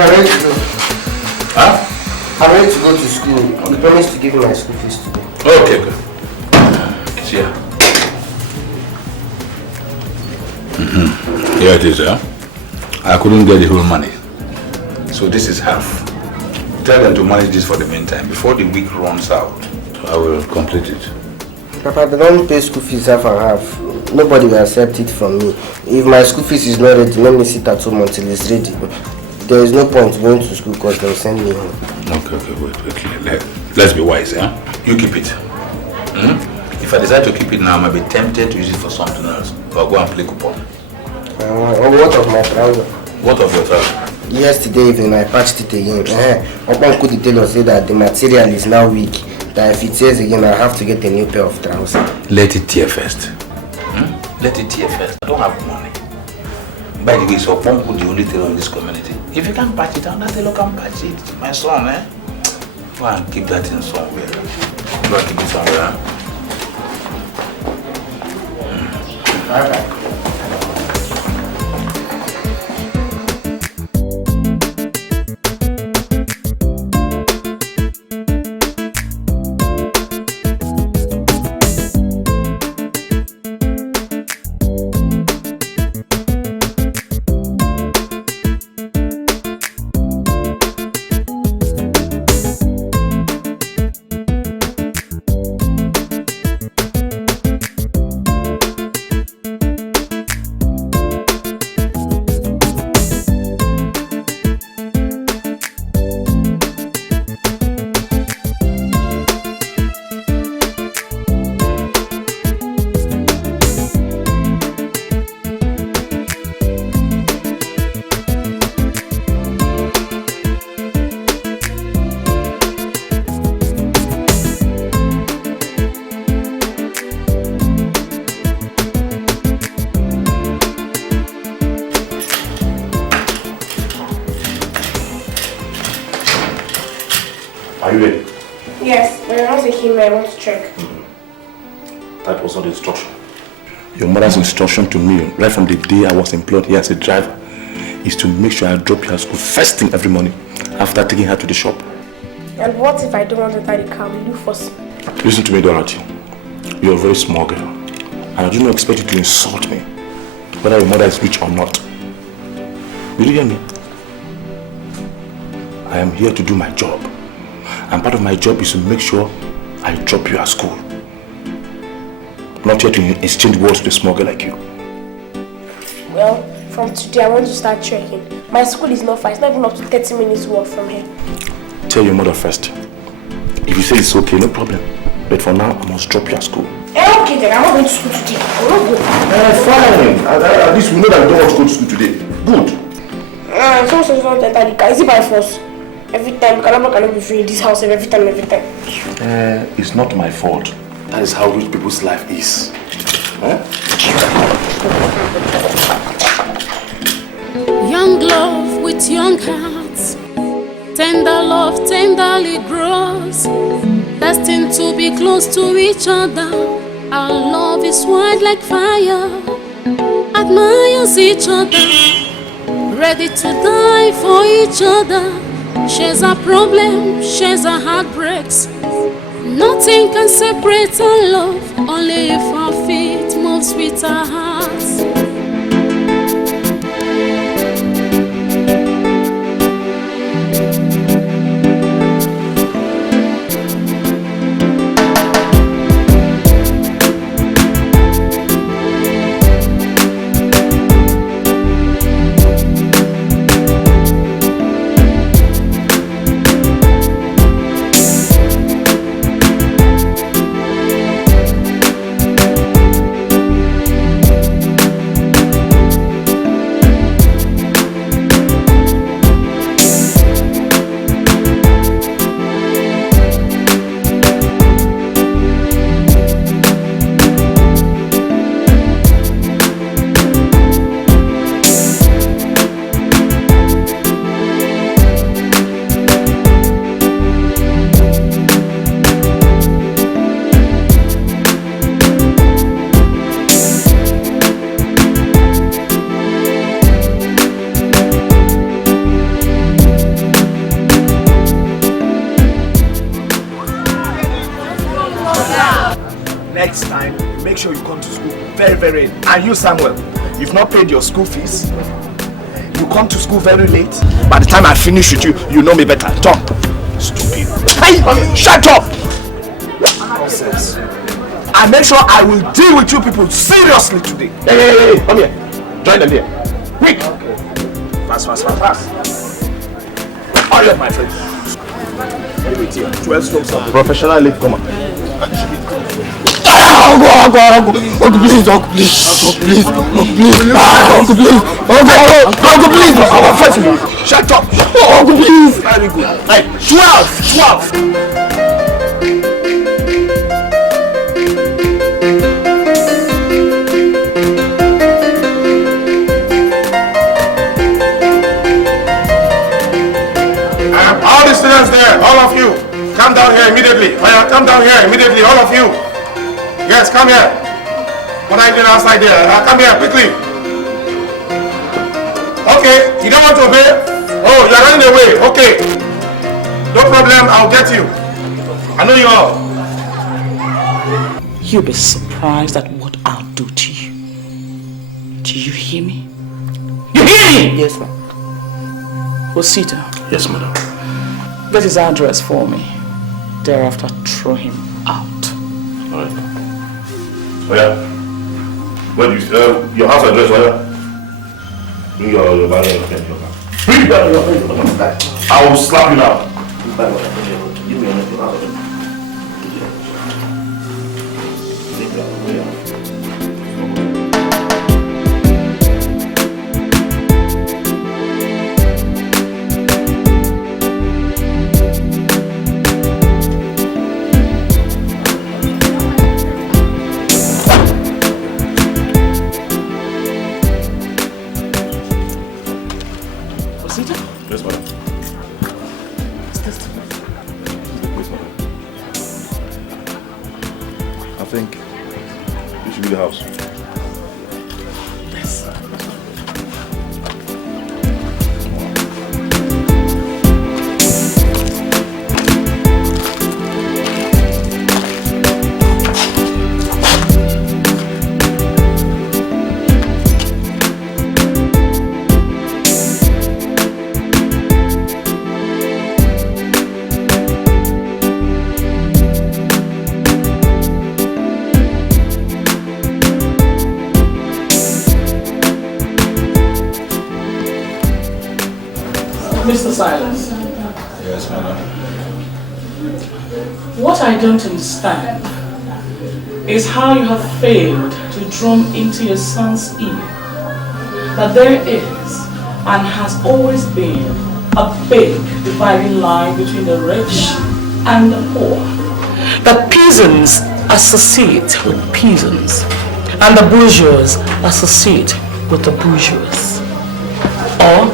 I'm ready to go. Huh? I'm ready to go to school. You promised to give me my school fees today. Okay, good. It's here. Here it is, huh? I couldn't get the whole money. So this is half. Tell them to manage this for the meantime before the week runs out. So I will complete it. Papa, they don't pay school fees half and half. Nobody will accept it from me. If my school fees is not ready, let me sit at home until it's ready. There is no point going to school because they'll send me home. Okay, wait. Let's be wise, huh? You keep it. If I decide to keep it now, I might be tempted to use it for something else. So I'll go and play coupon. What of my trouser? What of your trouser? Yesterday evening, I patched it again. Upon could the tailor say that the material is now weak. That if it tears again, I have to get a new pair of trousers. Let it tear first. Let it tear first. I don't have money. By the way, so Upon could the only tailor in this community. If you can't patch it, another tailor can patch it. My son, Go and keep that in somewhere. Go and keep it somewhere, Alright. Are you ready? Yes, when I was a human, I want to check. That was not the instruction. Your mother's instruction to me, right from the day I was employed here as a driver, is to make sure I drop you at school first thing every morning after taking her to the shop. And what if I don't want to enter the car? Will you force me? Listen to me, Dorothy. You're a very small girl, and I do not expect you to insult me, whether your mother is rich or not. Will you hear me? I am here to do my job. And part of my job is to make sure I drop you at school. Not here to exchange words with a small girl like you. Well, from today I want to start trekking. My school is not far. It's not even up to 30 minutes walk from here. Tell your mother first. If you say it's okay, no problem. But for now, I must drop you at school. Okay then, I'm not going to school today. I'm not going. Fine. At least we know that you don't want to go to school today. Good. Someone says not enter the car. Is it by force? Every time, cannot be free in this house every time. It's not my fault. That is how rich people's life is. Young love with young hearts, tender love tenderly grows, destined to be close to each other. Our love is white like fire, admires each other, ready to die for each other. Shares our problem, shares our heartbreaks. Nothing can separate our love, only if our feet moves with our hearts. make sure you come to school very, very early. And you, Samuel, you've not paid your school fees. You come to school very late. By the time I finish with you, you know me better. Talk. Stupid. Hey, shut up! Nonsense. I make sure I will deal with you people seriously today. Hey, come here. Join them here. Quick. Okay. Fast. Hurry up, my friend. Leave it here. 12 strokes up. Professional late comer. Uncle, please. Uncle, please. Shut up. Uncle, please. Very good. Hey, 12. All the students there, all of you, come down here immediately. Come down here immediately, all of you. Yes, come here. What are you doing outside there? Come here, quickly. Okay, you don't want to obey? Oh, you're running away. Okay. No problem, I'll get you. I know you all. You'll be surprised at what I'll do to you. Do you hear me? You hear me? Yes, ma'am. Osita. Yes, madam. Get his address for me. Thereafter, throw him out. All right. Oh yeah. Where do you your house address? Where? Bring your money and your car. Bring down your money. I will slap you now. Give me your house. Yes, madam. I think this should be the house. Yes. Mr. Silence. Yes, madam. What I don't understand is how you have failed to drum into your son's ear that there is and has always been a big dividing line between the rich and the poor. That peasants associate with peasants and the bourgeois associate with the bourgeois. Or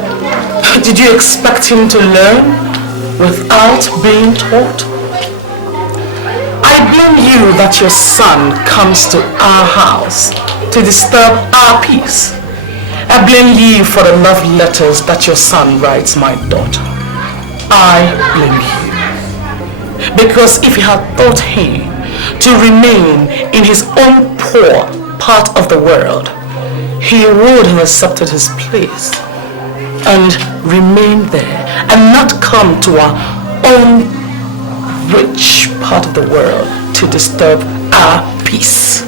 did you expect him to learn without being taught? I blame you that your son comes to our house to disturb our peace. I blame you for the love letters that your son writes my daughter. I blame you. Because if you had taught him to remain in his own poor part of the world, he would have accepted his place and remain there and not come to our own rich part of the world to disturb our peace.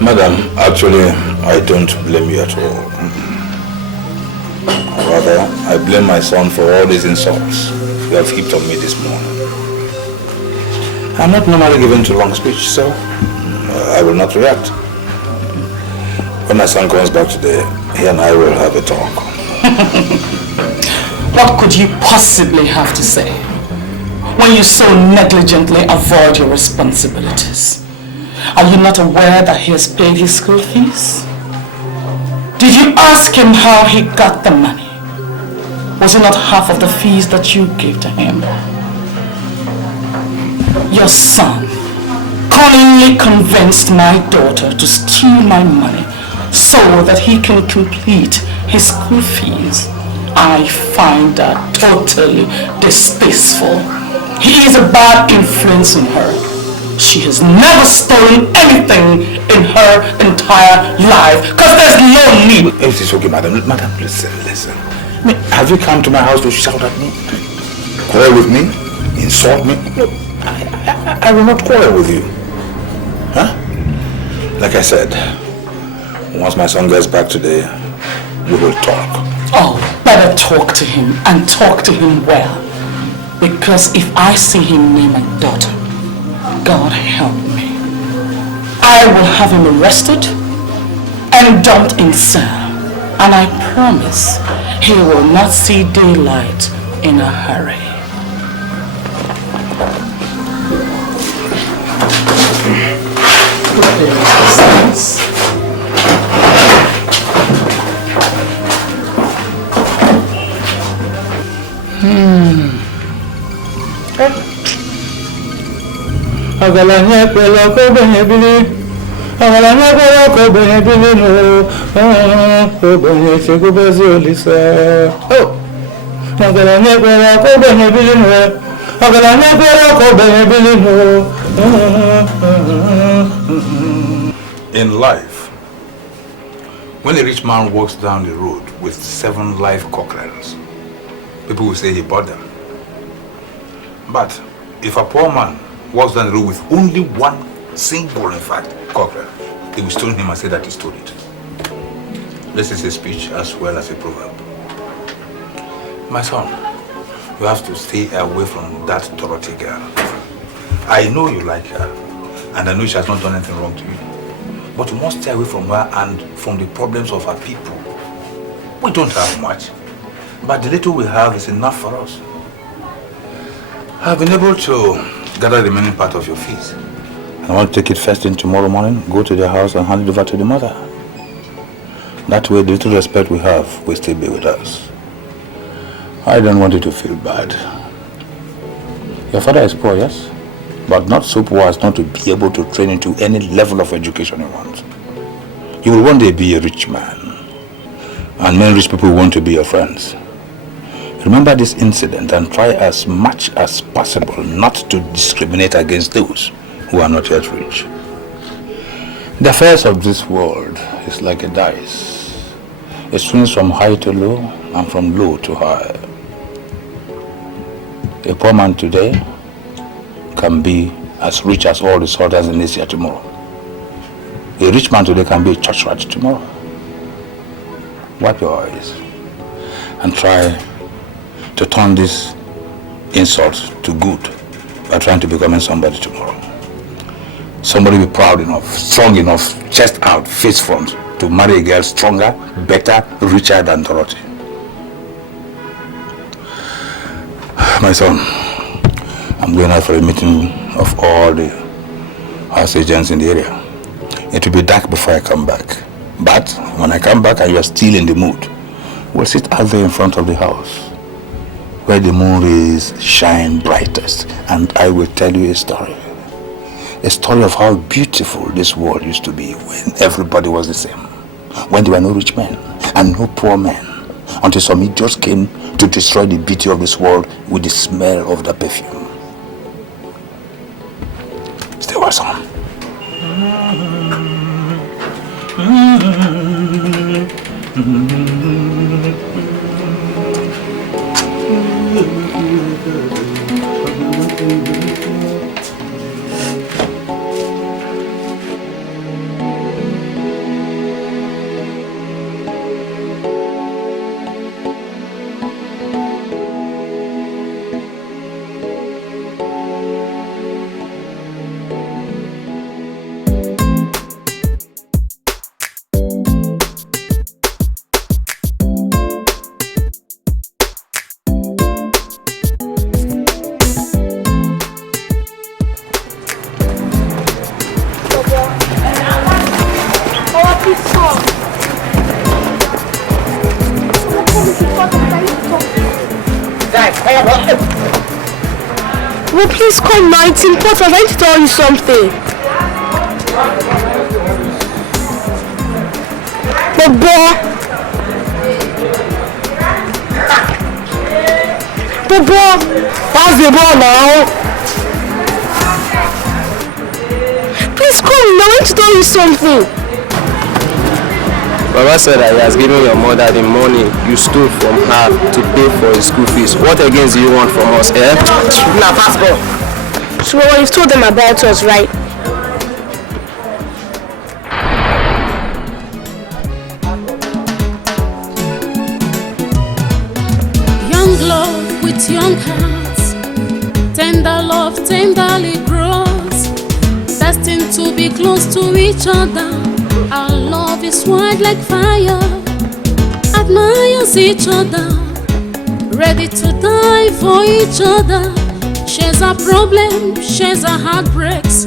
Madam, actually, I don't blame you at all. Rather, I blame my son for all these insults you have heaped on me this morning. I'm not normally given to long speech, so I will not react. When my son comes back today, he and I will have a talk. What could you possibly have to say when you so negligently avoid your responsibilities? Are you not aware that he has paid his school fees? Did you ask him how he got the money? Was it not half of the fees that you gave to him? Your son cunningly convinced my daughter to steal my money so that he can complete his school fees. I find that totally distasteful. He is a bad influence on her. she has never stolen anything in her entire life. Because there's no need. It is okay, madam. Madam, listen. Have you come to my house to shout at me? Quarrel with me? Insult me? Look, I will not quarrel with you. Huh? Like I said, once my son gets back today, we will talk. Oh, better talk to him, and talk to him well. Because if I see him near my daughter, God help me, I will have him arrested and dumped in cell. And I promise he will not see daylight in a hurry. Agalanya pela ko benyebili, agalanya pela ko benyebili no, ko benye chegubezi olisa. Oh, agalanya pela ko benyebili no, agalanya pela ko benyebili no. In life, when a rich man walks down the road with 7 live cockerels, people will say he bought them. But if a poor man walks down the road with only 1 single, in fact, cockerel, they will stone him and say that he stole it. This is a speech as well as a proverb. My son, you have to stay away from that Dorothy girl. I know you like her, and I know she has not done anything wrong to you. But you must stay away from her and from the problems of her people. We don't have much, but the little we have is enough for us. I've been able to gather the remaining part of your fees. I want to take it first thing tomorrow morning, go to the house and hand it over to the mother. That way, the little respect we have will still be with us. I don't want you to feel bad. Your father is poor, yes? But not so poor as not to be able to train into any level of education you want. You will one day be a rich man. And many rich people want to be your friends. Remember this incident and try as much as possible not to discriminate against those who are not yet rich. The affairs of this world is like a dice. It swings from high to low and from low to high. A poor man today can be as rich as all the soldiers in Asia tomorrow. A rich man today can be a church rat tomorrow. Wipe your eyes and try to turn this insult to good by trying to become somebody tomorrow. Somebody be proud enough, strong enough, chest out, face front, to marry a girl stronger, better, richer than Dorothy. My son, I'm going out for a meeting of all the house agents in the area. It will be dark before I come back. But when I come back and you are still in the mood, we'll sit out there in front of the house where the moon rays shine brightest, and I will tell you a story. A story of how beautiful this world used to be when everybody was the same. When there were no rich men and no poor men, until some idiots came to destroy the beauty of this world with the smell of the perfume. Stay well, son. Well, please come now. It's important. I'm going to tell you something. Bobo. Pass the ball now. I want to tell you something. Baba said that he has given your mother the money you stole from her to pay for his school fees. What again do you want from us, eh? Now, fast go. So you've told them about us, right? Young love with young hearts, tender love tenderly grows, destined to be close to each other. Our love is white like fire, admires each other, ready to die for each other. Shares our problems, shares our heartbreaks.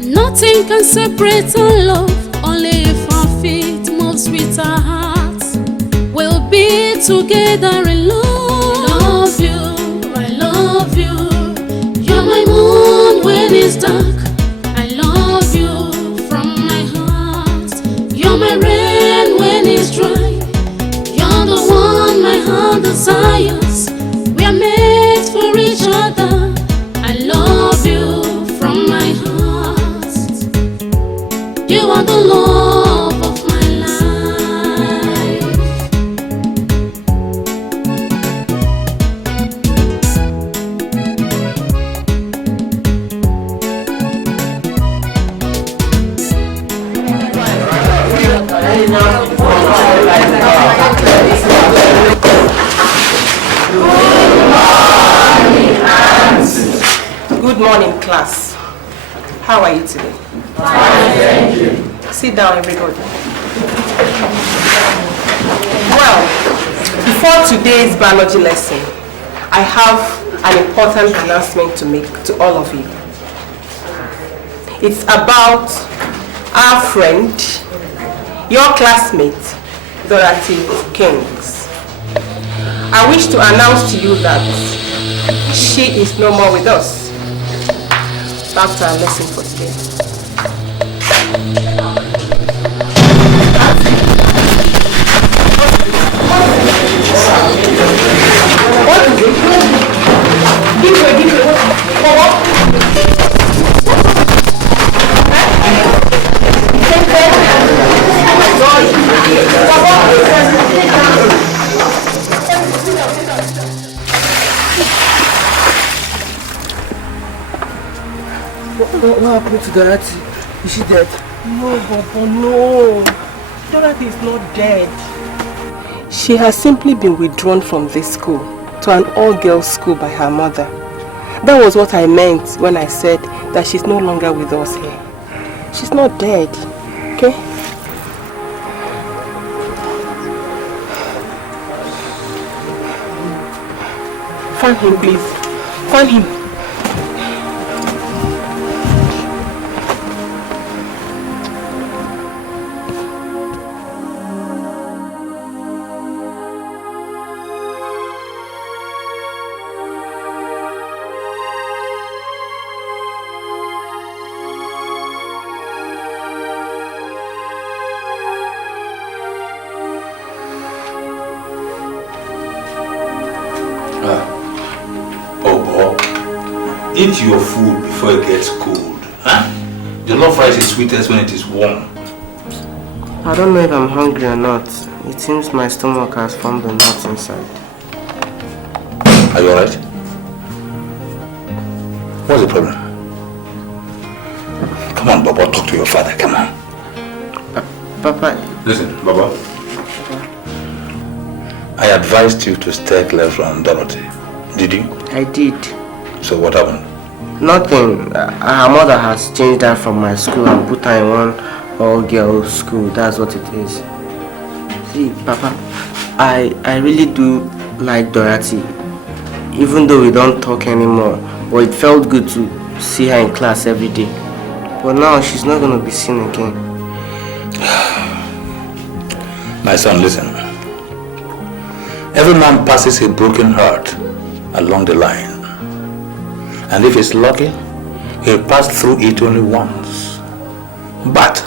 Nothing can separate our love, only if our feet moves with our hearts. We'll be together in love. I love you, you're my moon when it's dark. I love you from my heart. You're my rain when it's dry. You're the one my heart desires. We are made for each other. I love you from my heart. You are the love of my life. Good morning, class. How are you today? Fine, thank you. Sit down, everybody. Well, before today's biology lesson, I have an important announcement to make to all of you. It's about our friend, your classmate, Dorothy Kings. I wish to announce to you that she is no more with us. Back to our lesson for today. What is it? Give her. What happened to Dorothy? Is she dead? No, Bobo, no. Dorothy is not dead. She has simply been withdrawn from this school to an all-girls school by her mother. That was what I meant when I said that she's no longer with us here. She's not dead, okay? Fan him, please. Fan him. Eat your food before it gets cold. Huh? The love rice is sweetest when it is warm. I don't know if I'm hungry or not. It seems my stomach has formed a knot inside. Are you alright? What's the problem? Come on, Baba, talk to your father. Come on. Papa. Listen, Baba. I advised you to stay clear from Dorothy. Did you? I did. So what happened? Nothing. Her mother has changed her from my school and put her in one all-girls school. That's what it is. See, Papa, I really do like Dorothy. Even though we don't talk anymore, but it felt good to see her in class every day. But now she's not going to be seen again. My son, listen. Every man passes a broken heart along the line. And if he's lucky, he'll pass through it only once. But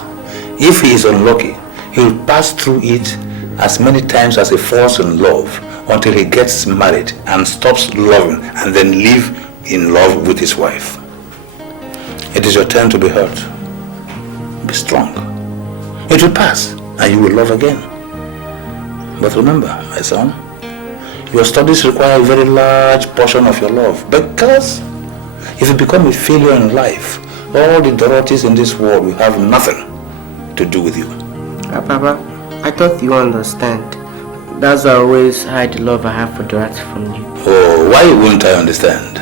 if he is unlucky, he'll pass through it as many times as he falls in love until he gets married and stops loving and then live in love with his wife. It is your turn to be hurt. be strong. It will pass and you will love again. But remember, my son, your studies require a very large portion of your love, because if you become a failure in life, all the Dorothys in this world will have nothing to do with you. Papa, I thought you understand. That's why I always hide the love I have for Dorothy from you. Oh, why wouldn't I understand?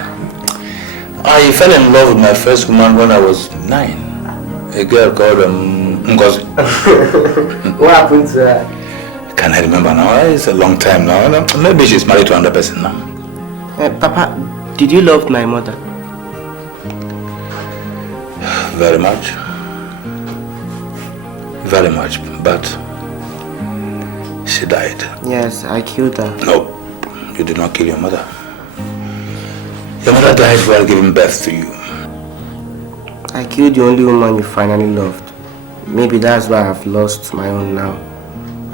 I fell in love with my first woman when I was 9. A girl called Ngozi. What happened to her? Can I remember now? It's a long time now. Maybe she's married to another person now. Papa, did you love my mother? Very much. Very much, but she died. Yes, I killed her. No, you did not kill your mother. Your mother died while giving birth to you. I killed the only woman you finally loved. Maybe that's why I've lost my own now.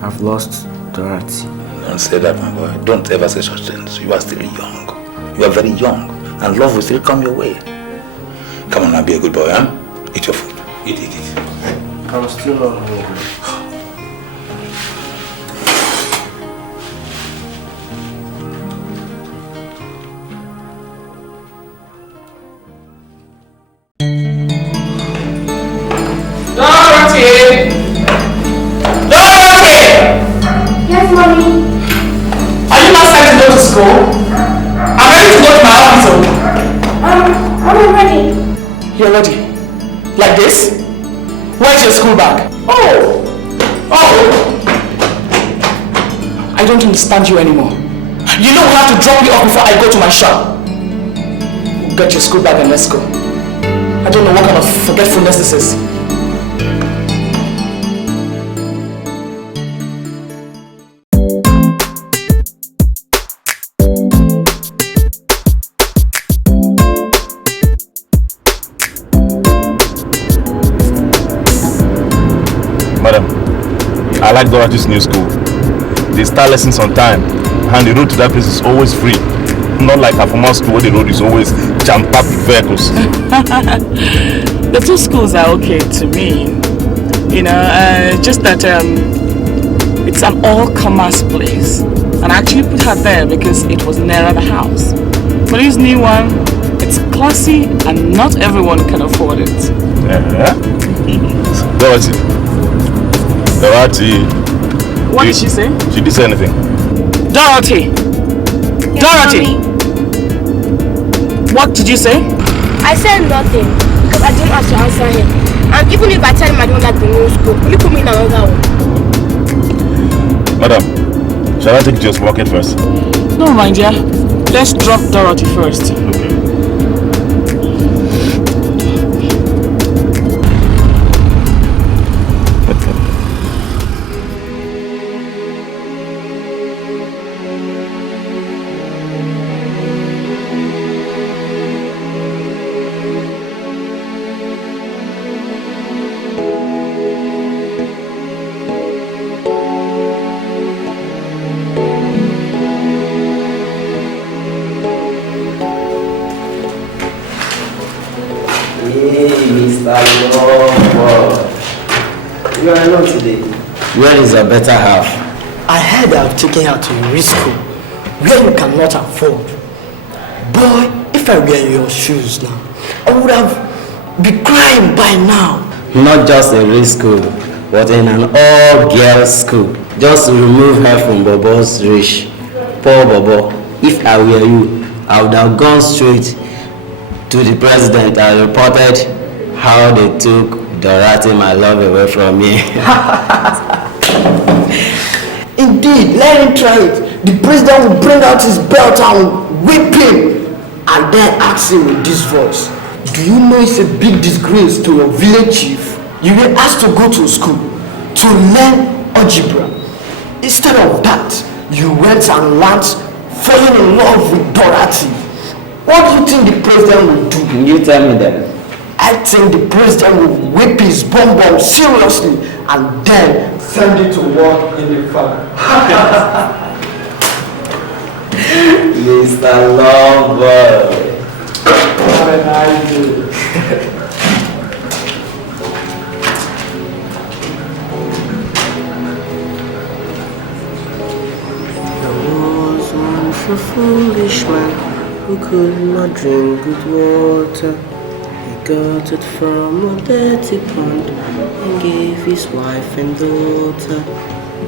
I've lost Dorothy. Don't say that, my boy. Don't ever say such things. You are still young. You are very young. And love will still come your way. Come on now, be a good boy, huh? Eat your food. Eat. I'm still not hungry. Yes, Mommy. Are you not set to go to school? I'm ready to go to my office. I'm ready. You're ready? Like this? Where's your school bag? Oh! I don't understand you anymore. You know we have to drop you off before I go to my shop. Get your school bag and let's go. I don't know what kind of forgetfulness this is. I like Dorothy's new school. They start lessons on time, and the road to that place is always free. Not like her former school where the road is always jam-packed with vehicles. The two schools are okay to me. You know, just that it's an all-commerce place. And I actually put her there because it was nearer the house. For this new one, it's classy and not everyone can afford it. Dorothy. What did she say? She didn't say anything. Dorothy! Yes, Dorothy! Mommy. What did you say? I said nothing because I didn't have to answer him. And even if I tell him I don't like the new school, will you put me in another one? Madam, shall I take you to your supermarket first? No, my dear. Let's drop Dorothy first. Okay. You are alone today. Where is her better half? I heard I've taken her to a rich school where you cannot afford. Boy, if I were in your shoes now, I would have been crying by now. Not just a rich school, but in an all-girls school. Just to remove her from Bobo's rich. Poor Bobo. If I were you, I would have gone straight to the president and reported how they took Dorothy, my love, away from me. Indeed, let him try it. The president will bring out his belt and whip him and then ask him with this voice, do you know it's a big disgrace to your village chief? You were asked to go to school to learn algebra. Instead of that, you went and learned falling in love with Dorothy. What do you think the president will do? Can you tell me that? I think the president will whip his bum seriously and then send it to work in the farm. Mr. Lover. What an idea. a foolish man who could not drink good water. He got it from a dirty pond and gave his wife and daughter.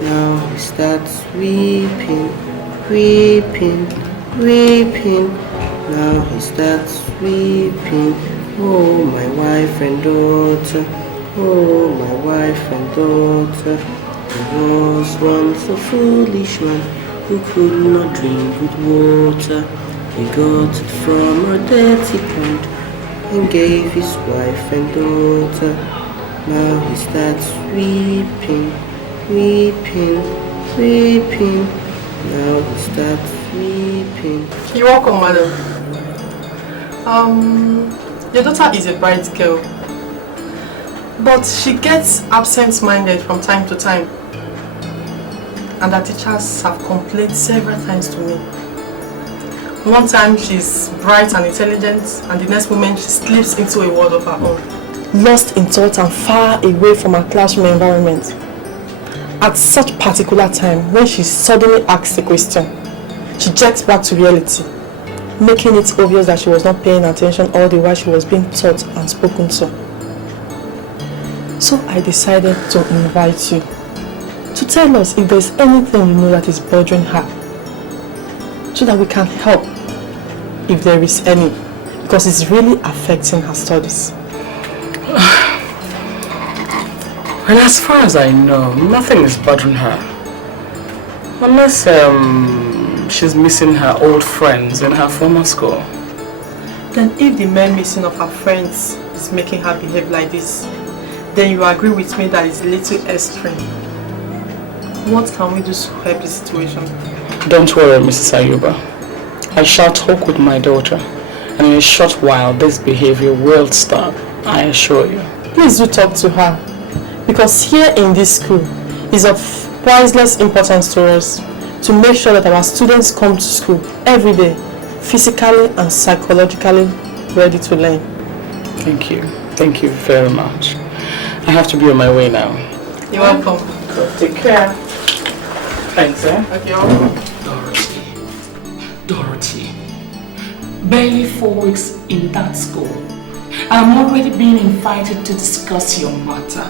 Now he starts weeping, weeping, weeping. Now he starts weeping. Oh, my wife and daughter. Oh, my wife and daughter. There was once a foolish man who could not drink good water. He got it from a dirty pond and gave his wife and daughter. Now he starts weeping, weeping, weeping. Now he starts weeping. You're welcome, madam. Your daughter is a bright girl, but she gets absent-minded from time to time, and her teachers have complained several times to me. One time she's bright and intelligent, and the next moment she slips into a world of her own, lost in thought and far away from her classroom environment. At such particular time, when she suddenly asks a question, she jerks back to reality, making it obvious that she was not paying attention all the while she was being taught and spoken to. So I decided to invite you to tell us if there's anything you know that is bothering her, so that we can help if there is any, because it's really affecting her studies. And as far as I know, nothing is bothering her. Unless she's missing her old friends in her former school. Then if the mere missing of her friends is making her behave like this, then you agree with me that it's a little extreme. What can we do to help the situation? Don't worry, Mrs. Ayuba. I shall talk with my daughter, and in a short while this behavior will stop, I assure you. Please do talk to her, because here in this school is of priceless importance to us to make sure that our students come to school every day, physically and psychologically ready to learn. Thank you. Thank you very much. I have to be on my way now. You're welcome. Take care. Thanks, eh? Okay. Dorothy. Barely 4 weeks in that school. I'm already being invited to discuss your matter.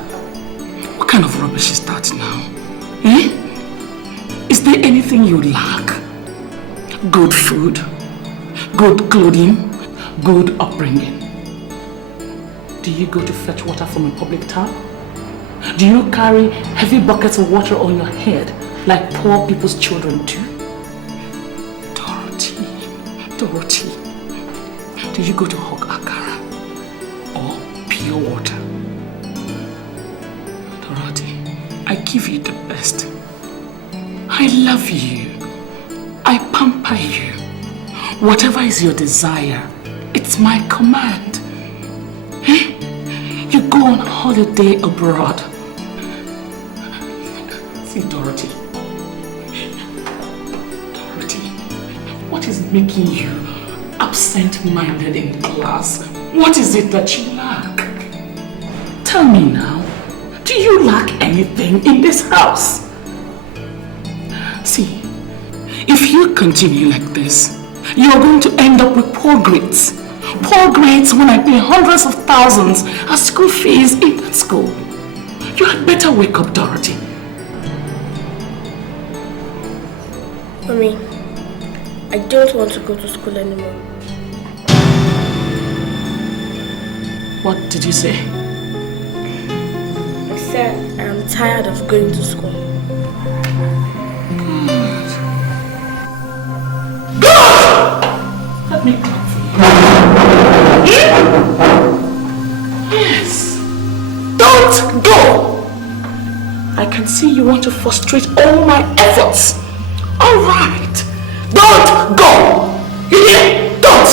What kind of rubbish is that now? Eh? Is there anything you lack? Good food, good clothing, good upbringing. Do you go to fetch water from a public tap? Do you carry heavy buckets of water on your head like poor people's children do? Dorothy, do you go to hog akara or pure water? Dorothy, I give you the best. I love you. I pamper you. Whatever is your desire, it's my command. Eh? You go on holiday abroad. See, Dorothy, what is making you absent-minded in class? What is it that you lack? Tell me now, do you lack anything in this house? See, if you continue like this, you're going to end up with poor grades. Poor grades when I pay hundreds of thousands as school fees in that school. You had better wake up, Dorothy. Mommy, I don't want to go to school anymore. What did you say? I said I'm tired of going to school. Let me clap for you. Yes. Don't go. I can see you want to frustrate all my efforts. All right. Don't go. You hear? Don't.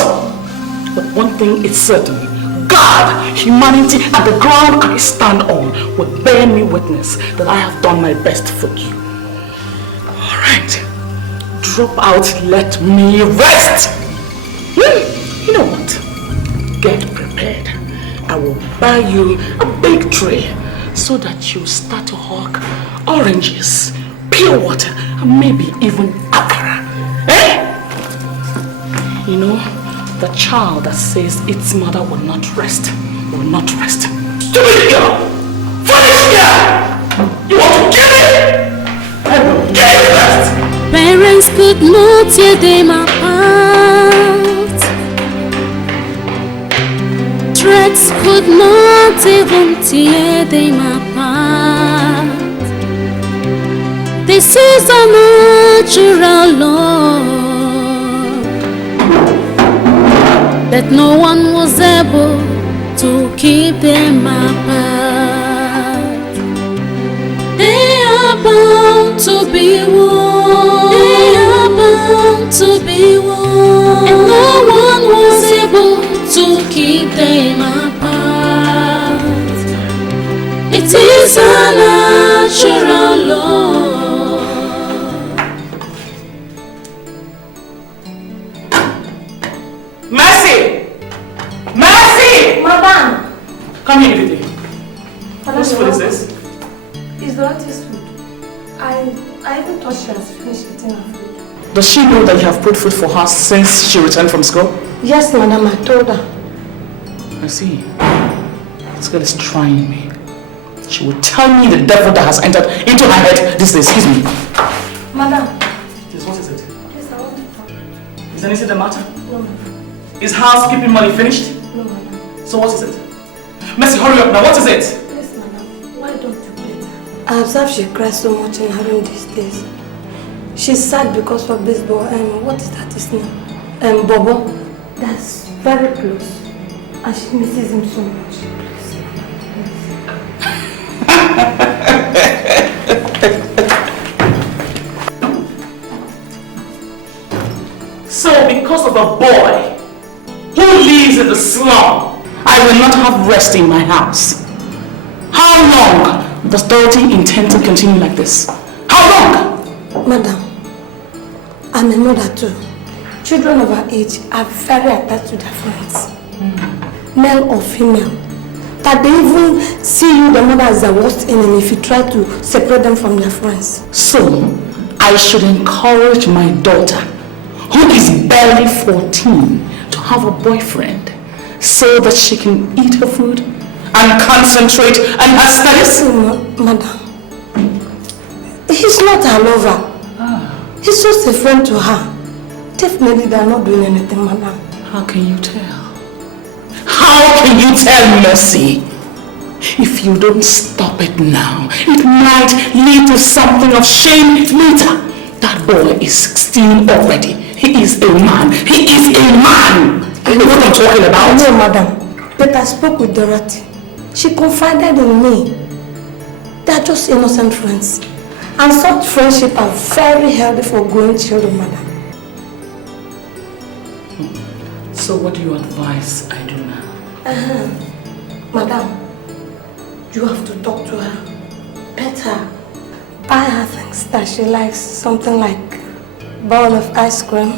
But one thing is certain. God, humanity, and the ground I stand on will bear me witness that I have done my best for you. All right. Drop out. Let me rest. You know what? Get prepared. I will buy you a big tray so that you start to hawk oranges, pure water, and maybe even akara. Eh? child that says its mother will not rest. Will not rest. Stupid girl! Foolish girl! You want to kill me? I will kill you first! Parents could not tear them apart. Threats could not even tear them apart. This is a natural law that no one was able to keep them apart. They are bound to be one. They are bound to be one. And no one was able to keep them apart. It is a natural law. Come here, Lily. Whose food is this? It's Dorothy's food. I even thought she has finished eating her food. Does she know that you have put food for her since she returned from school? Yes, madam, I told her. I see. This girl is trying me. She will tell me the devil that has entered into her head this day. Excuse me. Madam. Yes, what is it? Please, I want to talk. Is anything the matter? No, madam. Is housekeeping money finished? No, madam. So what is it? Mercy, hurry up now. What is it? Yes, madam. Why don't you play her? I observe she cries so much in her room these days. She's sad because of baseball and what is that his name? Bobo. That's very close. And she misses him so much. So because of a boy who lives in the slum, I will not have rest in my house. How long does Dorothy intend to continue like this? How long? Madam, I'm a mother too. Children of our age are very attached to their friends. Male or female. That they even see you, the mother, as the worst enemy if you try to separate them from their friends. So, I should encourage my daughter, who is barely 14, to have a boyfriend so that she can eat her food and concentrate on her studies? Madam, he's not her lover. He's just a friend to her. Definitely they are not doing anything, madam. How can you tell? How can you tell, Mercy? If you don't stop it now, it might lead to something of shame later. That boy is 16 already. He is a man. He is a man. You know what I'm talking about? No, madam. But I spoke with Dorothy. She confided in me. They are just innocent friends. And such friendship are very healthy for growing children, madam. So what do you advise I do now? Madam, you have to talk to her. Better buy her things that she likes. Something like a bowl of ice cream.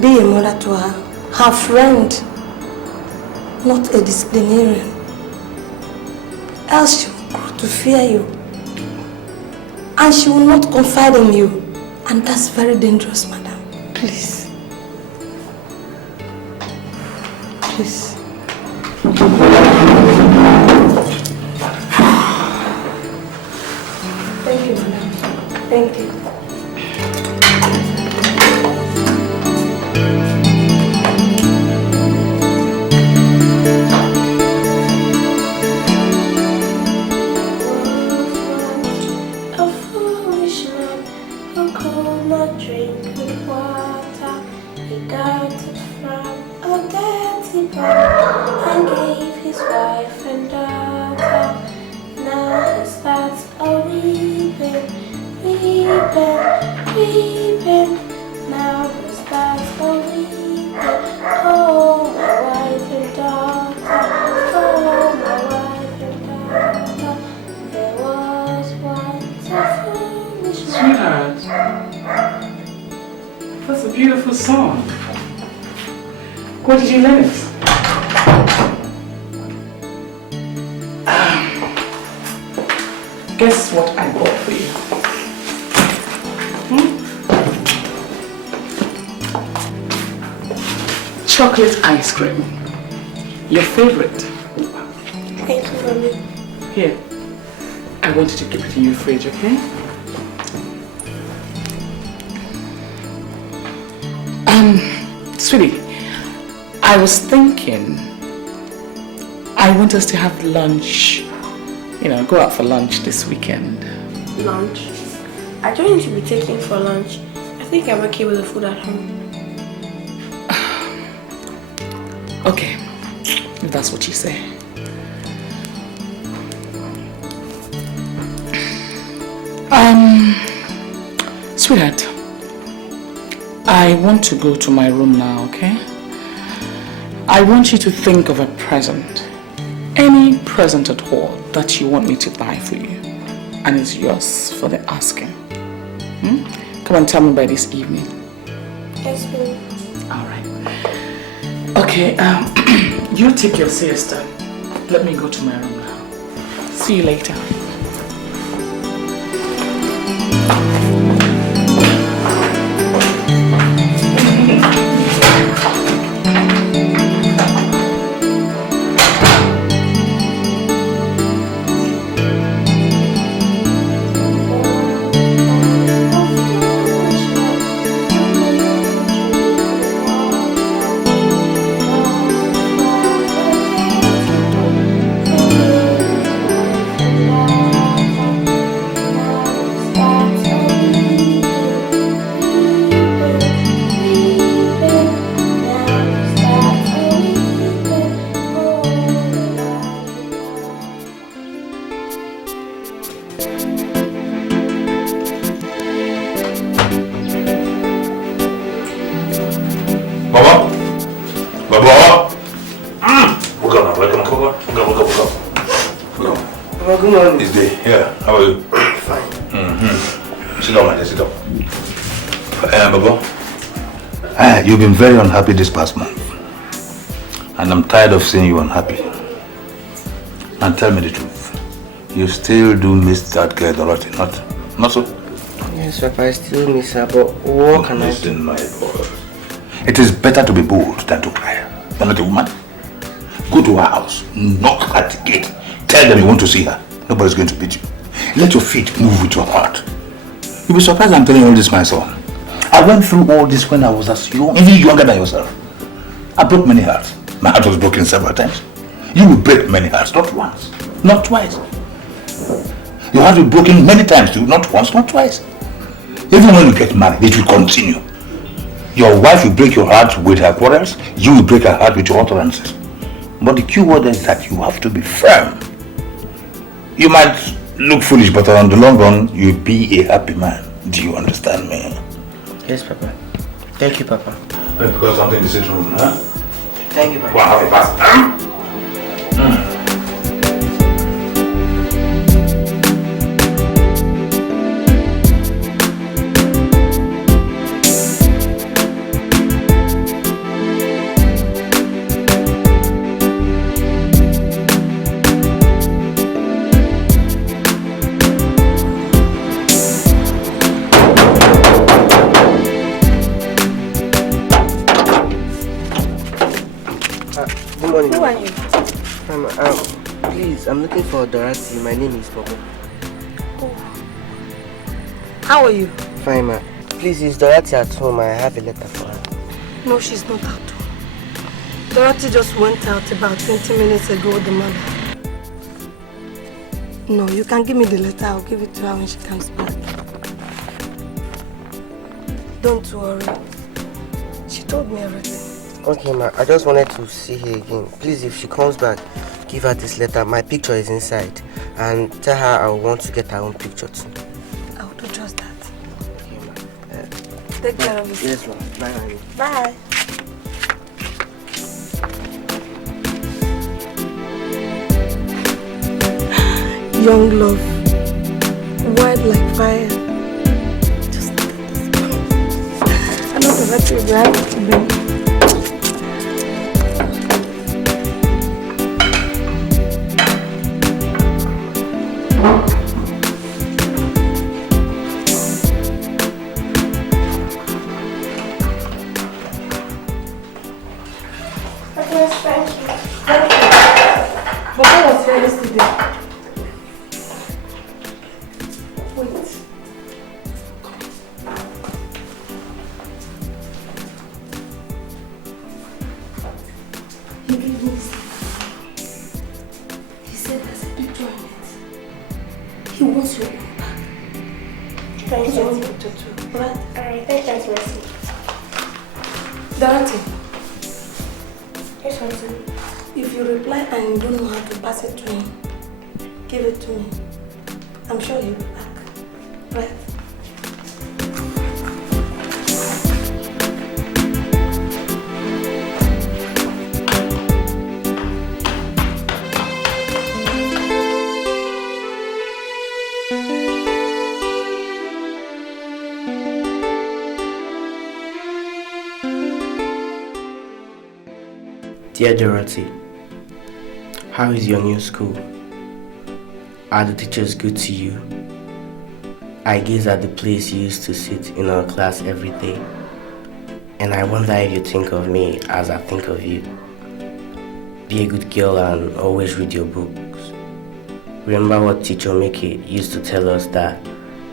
Be a mother to her. Her friend. Not a disciplinarian. Else she will grow to fear you. And she will not confide in you. And that's very dangerous, madam. Please. Please. Thank you, madam. Thank you. And gave his wife and daughter. Now he starts a weeping, weeping, weeping. Now he starts a weeping. Oh, my wife and daughter. Oh, my wife and daughter. There was once a foolish man. Sweetheart, that's a beautiful song. Where did you learn it? Guess what I bought for you? chocolate ice cream. Your favorite. Thank you, Mommy. Here. I want you to keep it in your fridge, okay? Sweetie, I was thinking I want us to have lunch, go out for lunch this weekend. Lunch? I don't need to be taking for lunch. I think I'm okay with the food at home. Okay, if that's what you say. Sweetheart, I want to go to my room now, okay? I want you to think of a present. Any present at all that you want me to buy for you. And it's yours for the asking. Come and tell me by this evening. Yes, Mommy. Alright. Okay, you take your siesta. Let me go to my room now. See you later. You've been very unhappy this past month, and I'm tired of seeing you unhappy. And tell me the truth, you still do miss that girl Dorothy, not so? Yes, Papa, I still miss her, but what can I do? Listen, my boy. It is better to be bold than to cry. You're not a woman. Go to her house, knock at the gate, tell them you want to see her. Nobody's going to beat you. Let your feet move with your heart. You'll be surprised I'm telling you all this, my son. I went through all this when I was as young, even younger than yourself. I broke many hearts. My heart was broken several times. You will break many hearts, not once, not twice. Your heart will be broken many times too, not once, not twice. Even when you get married, it will continue. Your wife will break your heart with her quarrels, you will break her heart with your utterances. But the key word is that you have to be firm. You might look foolish, but on the long run, you'll be a happy man. Do you understand me? Yes, Papa. Thank you, Papa. Let's go something in the sitting room, huh? Thank you, Papa. Well, have a bath. Who are you? Please, I'm looking for Dorothy. My name is Bobo. Oh. How are you? Fine, ma. Please, is Dorothy at home? I have a letter for her. No, she's not at home. Dorothy just went out about 20 minutes ago with the mother. No, you can give me the letter. I'll give it to her when she comes back. Don't worry. She told me everything. Okay, ma. I just wanted to see her again. Please, if she comes back, give her this letter. My picture is inside. And tell her I want to get her own picture too. I'll do just that. Okay, ma. Take care of yourself. Yes, ma. Bye, honey. Bye. Young love, wild like fire. Just look at this. I'm not about to grab it, baby. want to do. Right? Alright, thank you, Auntie Mercy. Dorothy, Yes, Auntie. if you reply and you don't know how to pass it to him, give it to me. I'm sure he'll be back. Right? Dear Dorothy, how is your new school? Are the teachers good to you? I gaze at the place you used to sit in our class every day, and I wonder if you think of me as I think of you. Be a good girl and always read your books. Remember what Teacher Mickey used to tell us, that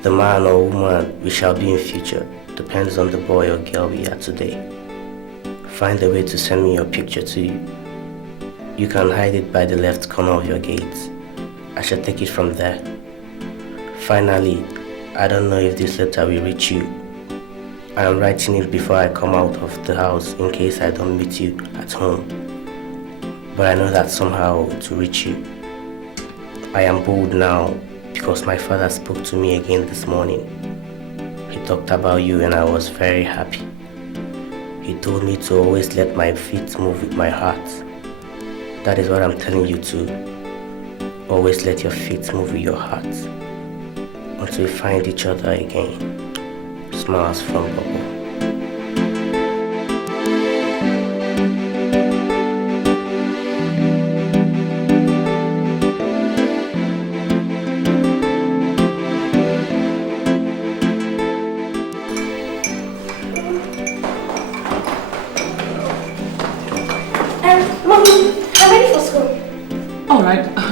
the man or woman we shall be in future depends on the boy or girl we are today. Find a way to send me your picture to you. You can hide it by the left corner of your gate. I shall take it from there. Finally, I don't know if this letter will reach you. I am writing it before I come out of the house in case I don't meet you at home. But I know that somehow to reach you. I am bold now because my father spoke to me again this morning. He talked about you and I was very happy. He told me to always let my feet move with my heart. That is what I'm telling you too. Always let your feet move with your heart. Until we find each other again. Smiles from Bobo.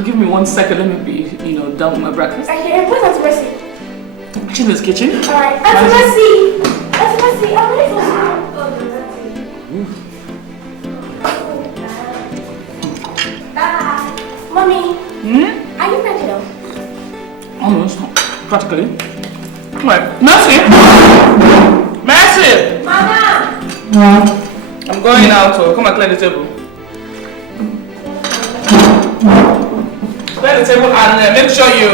Give me 1 second, let me be, done with my breakfast. Okay, where's Auntie Mercy? She's in this kitchen. Alright, Auntie Mercy! Auntie Mercy, I'm ready for school. Mommy. Are you ready now? Almost, practically. Alright, Mercy! Mercy! Mama! I'm going out, so come and clear the table. Clear the table and make sure you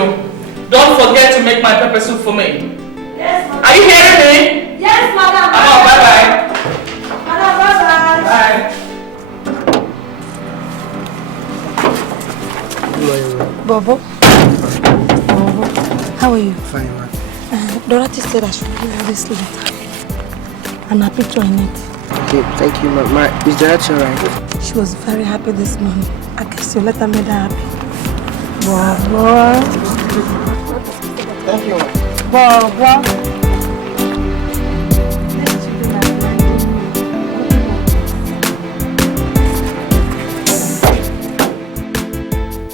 don't forget to make my pepper soup for me. Yes, Mama. Are you hearing me? Yes, Mama. I'm out, bye-bye. Mama, bye-bye. Bye. Bobo? How are you? Fine, ma. Dorothy said I should give you this letter. And a picture in it. Okay, thank you, ma. Is Dorothy alright? She was very happy this morning. I guess your letter made her happy. Bobo. Thank you, ma. Bobo.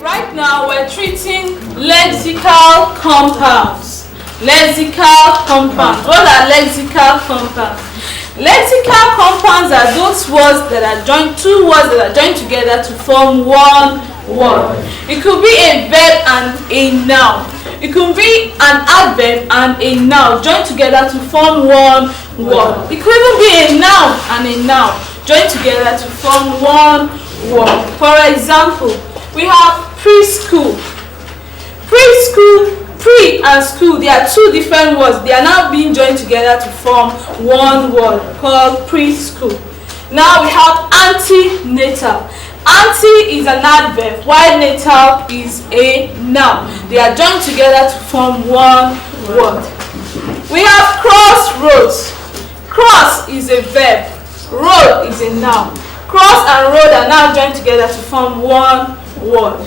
Right now we're treating lexical compounds. Lexical compounds. What are lexical compounds? Lexical compounds are those words that are joined, two words that are joined together to form one word. It could be a verb and a noun. It could be an adverb and a noun joined together to form one word. It could even be a noun and a noun joined together to form one word. For example, we have preschool. Preschool, pre and school, they are two different words. They are now being joined together to form one word called preschool. Now we have antenatal. Anti is an adverb while natal is a noun. They are joined together to form one word. We have crossroads. Cross is a verb. Road is a noun. Cross and road are now joined together to form one word.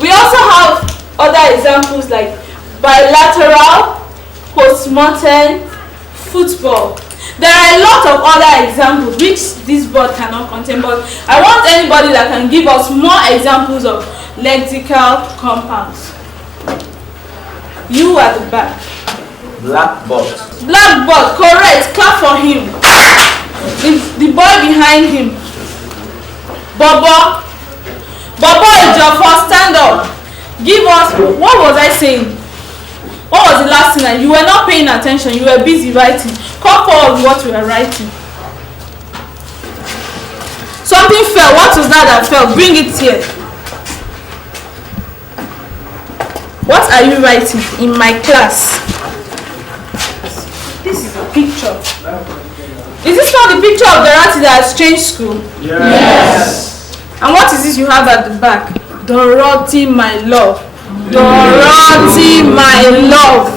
We also have other examples like bilateral, postmortem, football. There are a lot of other examples which this board cannot contain, but I want anybody that can give us more examples of lexical compounds. You at the back. Blackboard. Blackboard, correct. Clap for him. The boy behind him. Bobo. Bobo is your first stand up. Give us, what was I saying? What was the last thing that you were not paying attention? You were busy writing. Come forward with what you were writing. Something fell. What was that fell? Bring it here. What are you writing in my class? This is a picture. Is this not the picture of Dorothy that has changed school? Yes. And what is this you have at the back? Dorothy, my love. Dorothy, my love.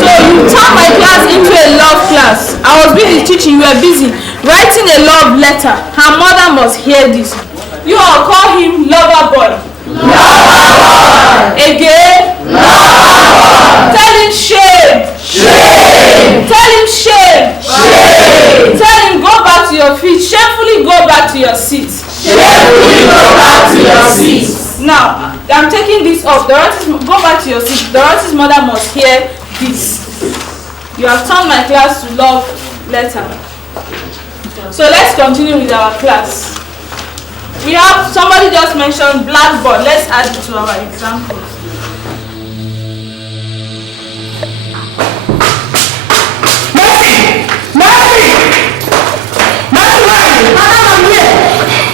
So you turned my class into a love class. I was busy teaching, you were busy writing a love letter. Her mother must hear this. You all call him lover boy. Lover boy. Again. Lover boy. Tell him shame. Shame. Tell him shame. Shame. Tell him go back to your feet. Shamefully go back to your seat. Shamefully go back to your seat. Now, I'm taking this off. Go back to your seat. Dorothy's mother must hear this. You have turned my class to love letter. So let's continue with our class. We have, somebody just mentioned blackboard. Let's add it to our examples.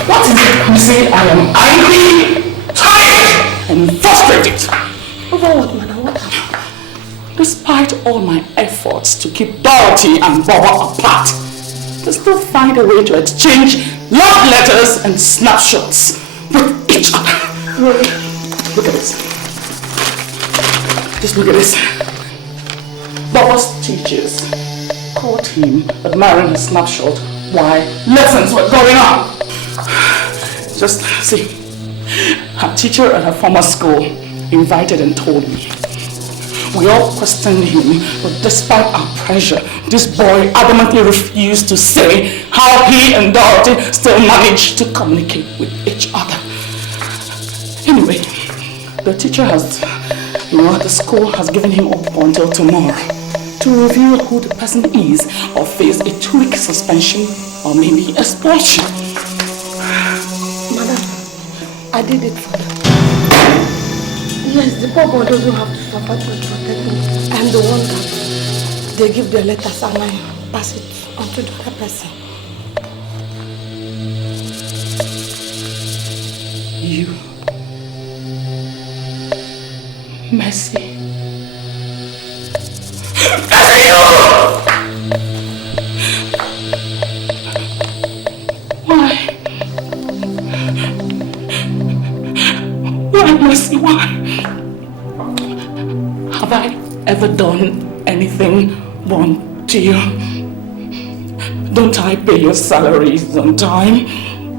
What is it? You say I am angry, tired, and frustrated. Over what, madam? What happened? Despite all my efforts to keep Dorothy and Baba apart, they still find a way to exchange love letters and snapshots with each other. Look at this. Just look at this. Baba's teachers caught him admiring his snapshot while lessons were going on. Just see, her teacher at her former school invited and told me. We all questioned him, but despite our pressure, this boy adamantly refused to say how he and Dorothy still managed to communicate with each other. Anyway, the teacher has, the school has given him up until tomorrow to reveal who the person is or face a 2-week suspension or maybe expulsion. Madam, I did it for them. Yes, the poor boy doesn't have to suffer to protect me. I'm the one that they give their letters and I pass it on to the other person. You. Mercy. Why? Why, Mercy, why? Have I ever done anything wrong to you? Don't I pay your salaries on time?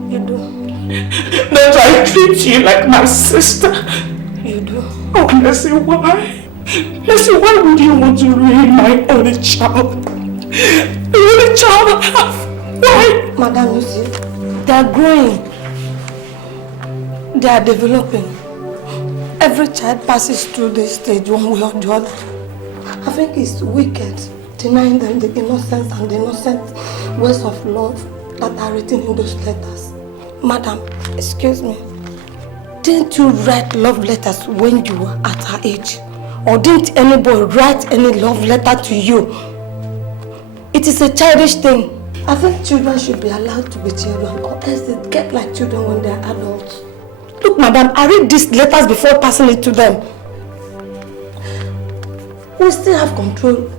You do. Don't I treat you like my sister? You do. Oh, Mercy, why? Mercy, why would you want to ruin my only child? The only child I have. Why? Madam, you see, they are growing. They are developing. Every child passes through this stage one way or the other. I think it's wicked denying them the innocence and the innocent ways of love that are written in those letters. Madam, excuse me. Didn't you write love letters when you were at her age? Or didn't anybody write any love letter to you? It is a childish thing. I think children should be allowed to be children, or else they get like children when they are adults. Look, madam, I read these letters before passing it to them. We still have control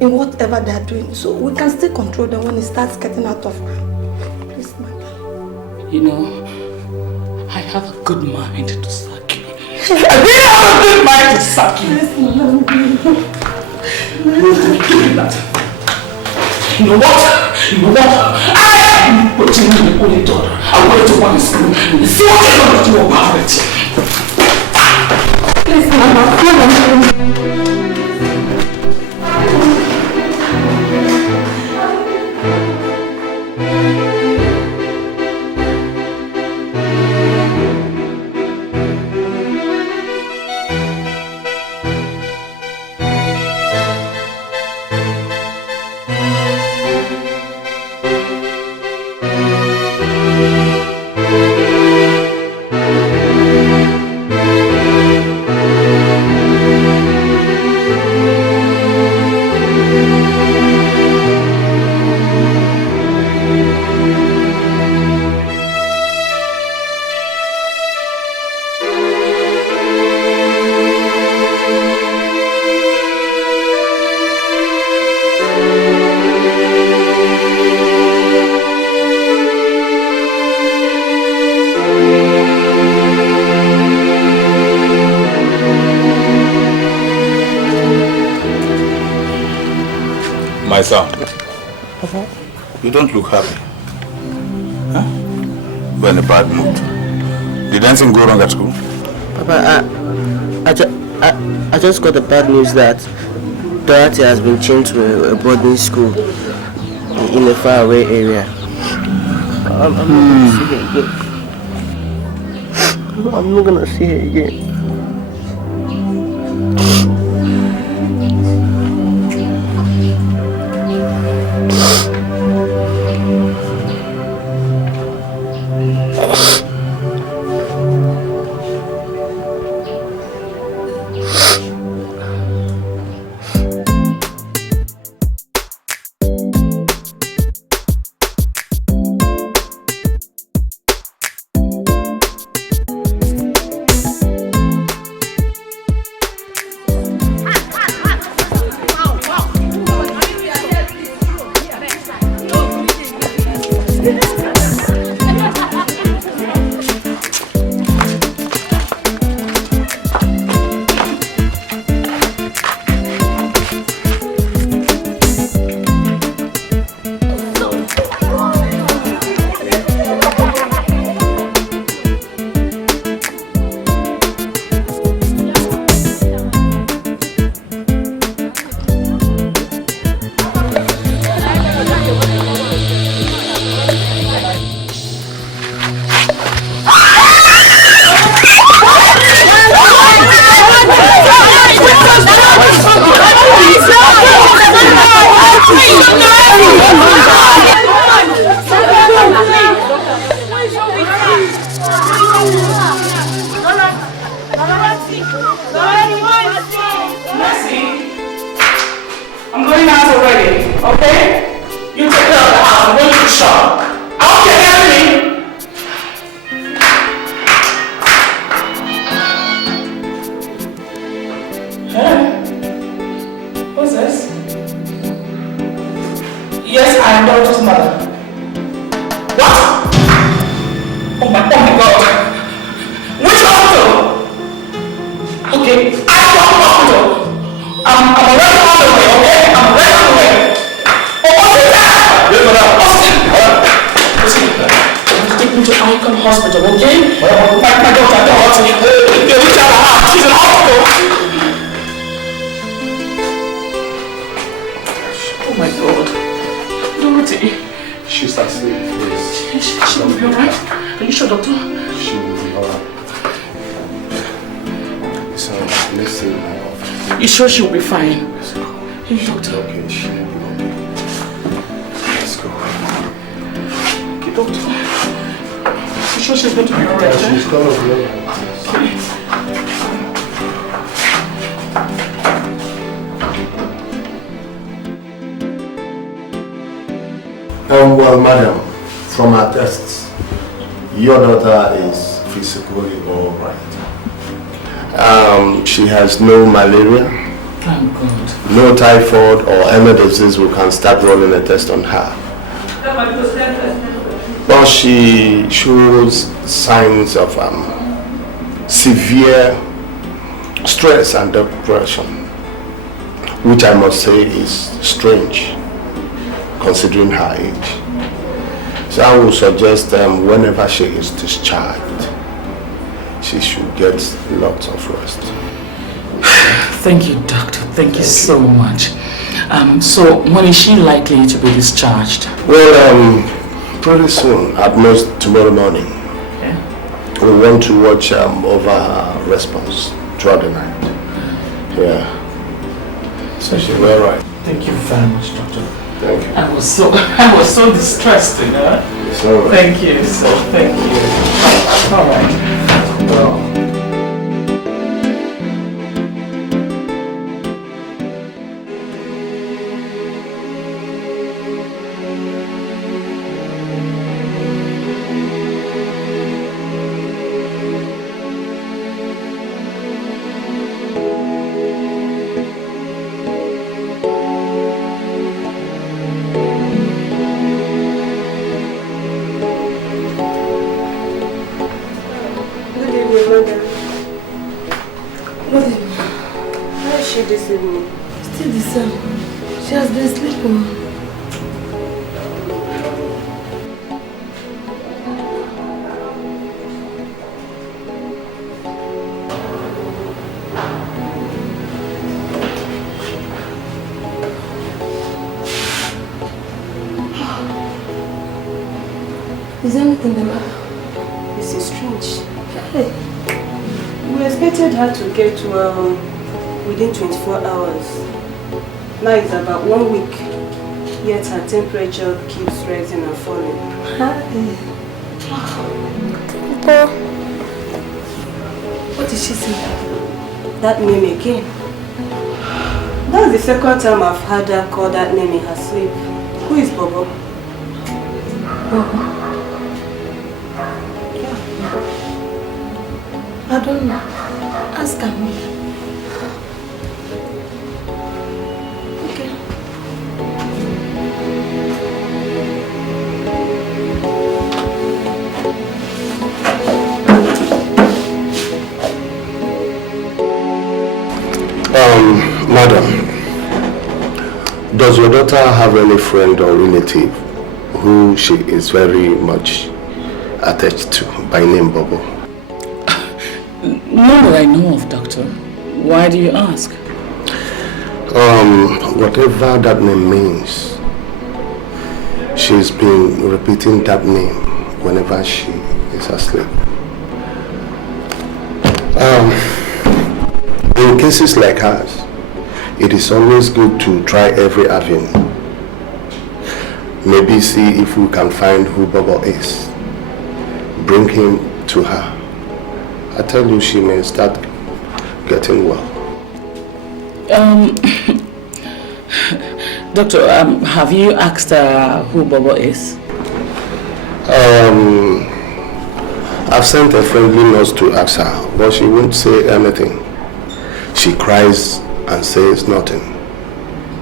in whatever they are doing, so we can still control them when it starts getting out of hand. Please, madam. You know, I have a good mind to suck you. I really have a good mind to suck you. Yes, madam. Do that. You know what? You know what? I am putting you the only daughter. I'm going to one school and see what you're going to do about it. Please, madam. My son. Papa? You don't look happy. Huh? You're in a bad mood. Did anything go wrong at school? Papa, I just got the bad news that Dorothy has been changed to a boarding school in a faraway area. I'm not gonna see her again. Sure she'll be fine. Hey, doctor. Okay, she will be okay. Let's go. Okay, doctor. You sure she's going to be alright? Yeah, she's going to be alright. Okay. Well, madam, from our tests, your daughter is physically alright. She has no malaria. Thank God. No typhoid or any disease. We can start running a test on her. But she shows signs of severe stress and depression, which I must say is strange considering her age. So I would suggest whenever she is discharged, she should get lots of rest. Thank you, doctor. Thank you so much. So when is she likely to be discharged? Well, pretty soon, at most tomorrow morning. Okay. We want to watch over her response throughout the night. Yeah. So she'll be alright. Thank you very much, doctor. Thank you. I was so distressed, you know. It's alright. Thank you, thank you. Alright. Well. She's sleeping. Is anything the matter? This is strange. Hey. We expected her to get well within 24 hours. Now it's about 1 week, yet her temperature keeps rising and falling. What did she say? That name again. That's the second time I've heard her call that name in her sleep. Who is Bobo? Bobo? I don't know. Ask her. Okay. Madam, does your daughter have any friend or relative who she is very much attached to by name Bobo? Not that I know of, Doctor. Why do you ask? Whatever that name means, she's been repeating that name whenever she is asleep. In cases like hers, it is always good to try every avenue. Maybe see if we can find who Bobo is. Bring him to her. I tell you, she may start getting well. Doctor, have you asked her who Bobo is? I've sent a friendly nurse to ask her, but she won't say anything. She cries and says nothing.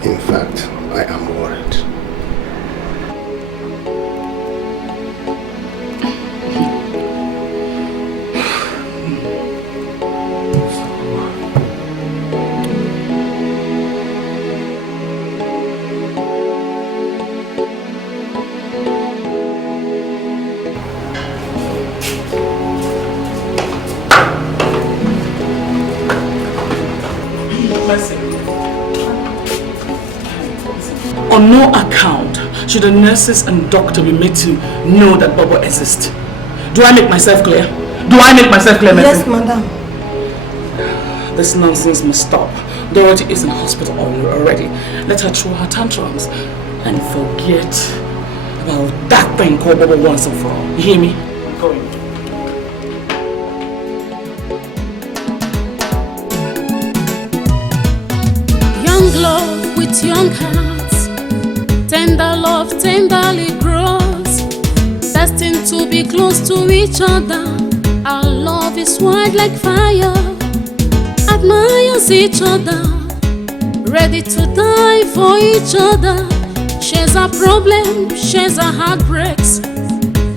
In fact, I am worried. On no account should the nurses and doctor be made to know that Bobo exists. Do I make myself clear? Do I make myself clear, Mercy? Yes, madam. This nonsense must stop. Dorothy is in hospital already. Let her throw her tantrums and forget about that thing called Bobo once and for all. You hear me? Go in. Young love with young hearts, tender love tenderly grows, destined to be close to each other. Our love is wide like fire, admires each other, ready to die for each other. Shares our problems, shares our heartbreaks.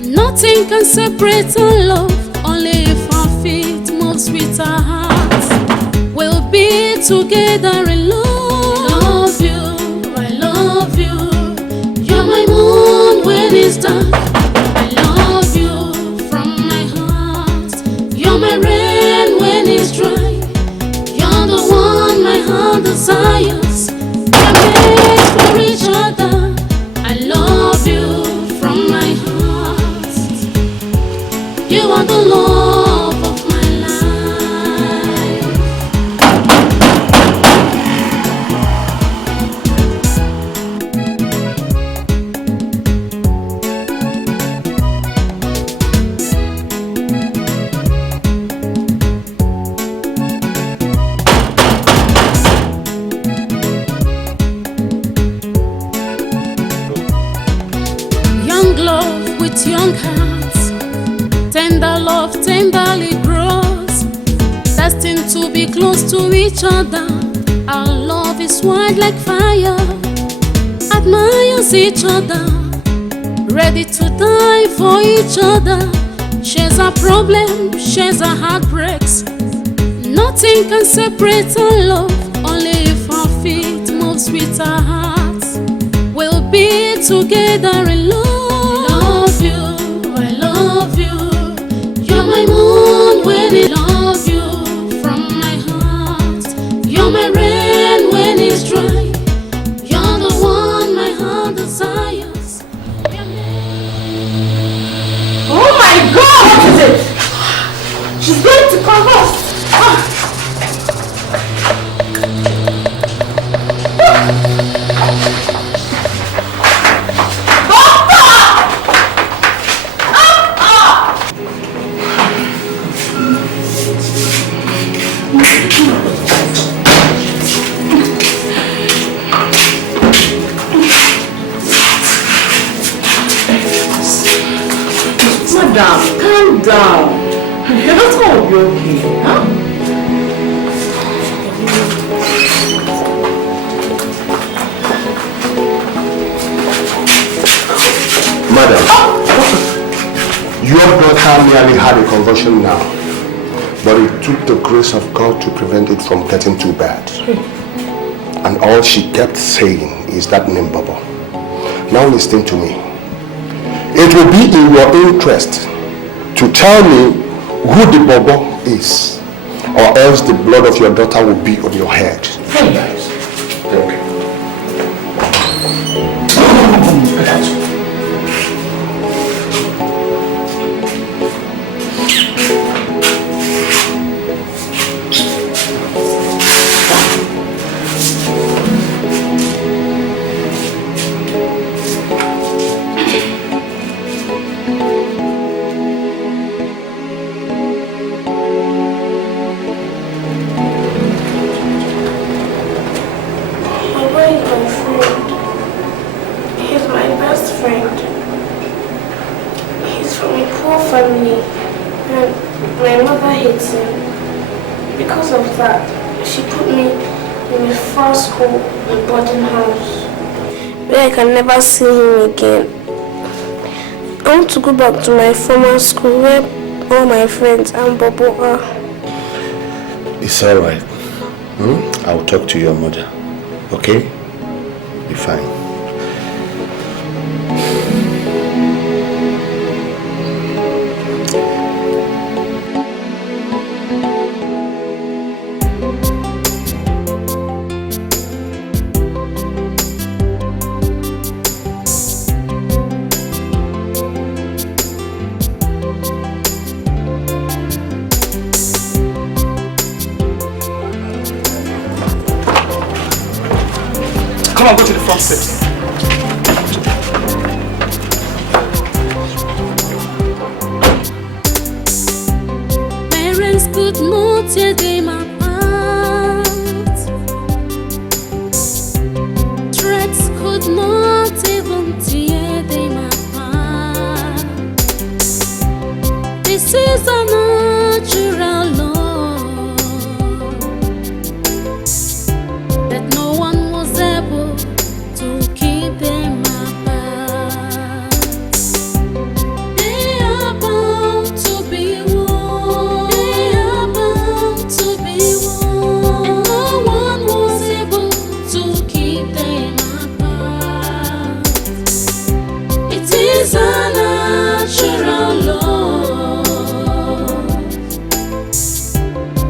Nothing can separate our love, only if our feet move with our hearts. We'll be together in love. I love you. You're my moon when it's dark. I love you from my heart. You're my rain when it's dry. You're the one my heart desires. We're made for each other. I love you from my heart. You are the love of my life. Young love with young hearts, tender love tenderly grows, destined to be close to each other. Our love is wide like fire, admires each other, ready to die for each other. Shares our problems, shares our heartbreaks. Nothing can separate our love, only if our feet move with our hearts. stay together in love. I love you. You're my moon when I love you from my heart. You're my rain when it's dry. You're the one my heart desires. Oh my God! What is it? She's going to come us. Madam, calm down. Your daughter will be okay, huh? Madam, your daughter merely had a convulsion now, but it took the grace of God to prevent it from getting too bad. And all she kept saying is that name, Baba. Now listen to me. It will be in your interest to tell me who the Bobo is, or else the blood of your daughter will be on your head. Hey guys. Okay. I can never see him again. I want to go back to my former school where all my friends and Bobo are. It's alright. I will talk to your mother. Okay? Be fine. Come on, go to the front seat. Parents could not tear them apart. Threats could not even tear them apart. This is a natural law that no one was able to keep them apart. They are bound to be one. They are bound to be one. And no one was able to keep them apart. It is a natural law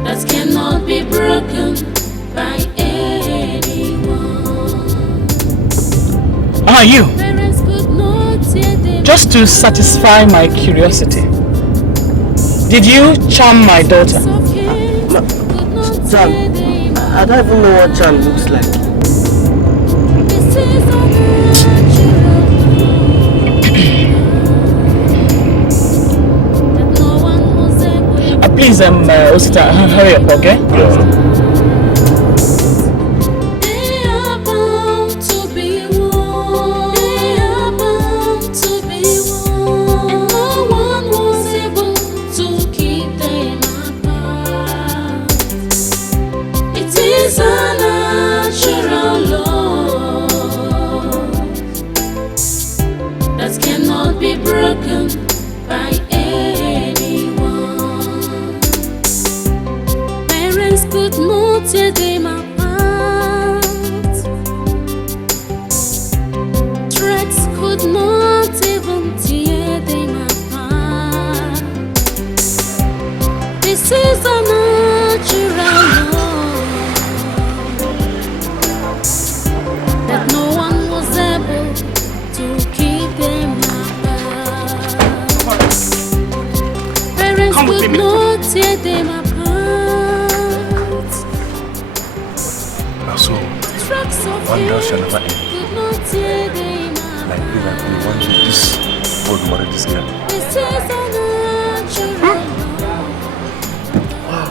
that cannot be broken by Are you? parents could not tear them. Just to satisfy my curiosity, did you charm my daughter? Sam, I don't even know what charm looks like. This is a that no one was able. Please, Osita, hurry up, okay? Yeah. They are bound to be one. They are bound to be one. And no one was able to keep them apart. It is a natural law that cannot be broken by anyone. Parents could them apart. So, wonder shall never end. Like if I can one day this would marry this girl. Wow.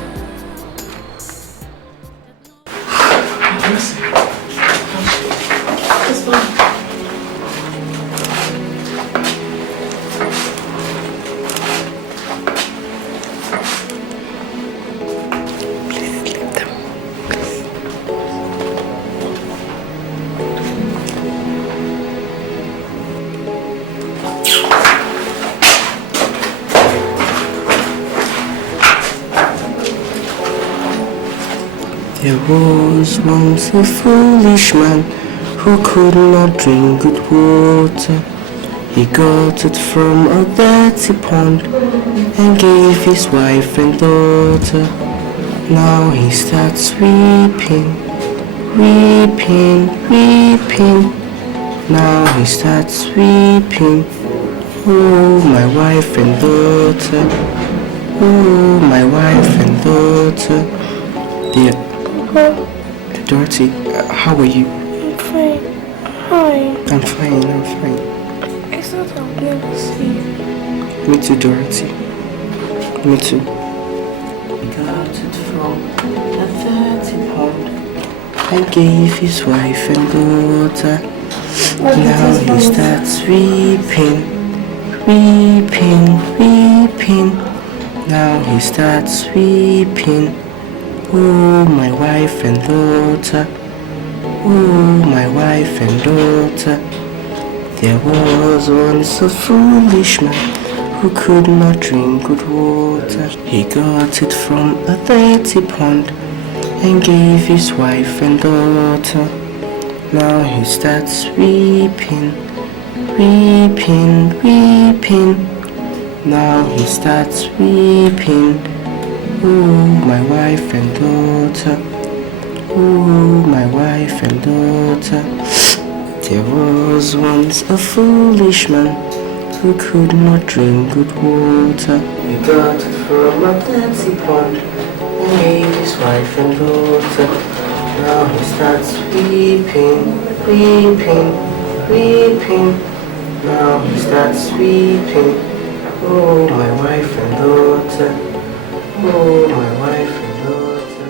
It's fine. There was once a foolish man who could not drink good water. He got it from a dirty pond and gave his wife and daughter. Now he starts weeping, weeping, weeping. Now he starts weeping. Oh, my wife and daughter. Oh, my wife and daughter. Dear Dorothy, how are you? I'm fine. Hi. I'm fine, I'm fine. I thought I would never see you. Me too, Dorothy. Me too. He got it from a dirty pond and gave his wife and daughter. Now he starts weeping, weeping, weeping. Now he starts weeping. Oh, my wife and daughter. Oh, my wife and daughter. There was once a foolish man who could not drink good water. He got it from a dirty pond and gave his wife and daughter. Now he starts weeping, weeping, weeping. Now he starts weeping. Oh, my wife and daughter. Oh, my wife and daughter. There was once a foolish man who could not drink good water. He got it from a dirty pond and gave his wife and daughter. Now he starts weeping, weeping, weeping. Now he starts weeping. Oh, my wife and daughter. Oh, my wife and daughter.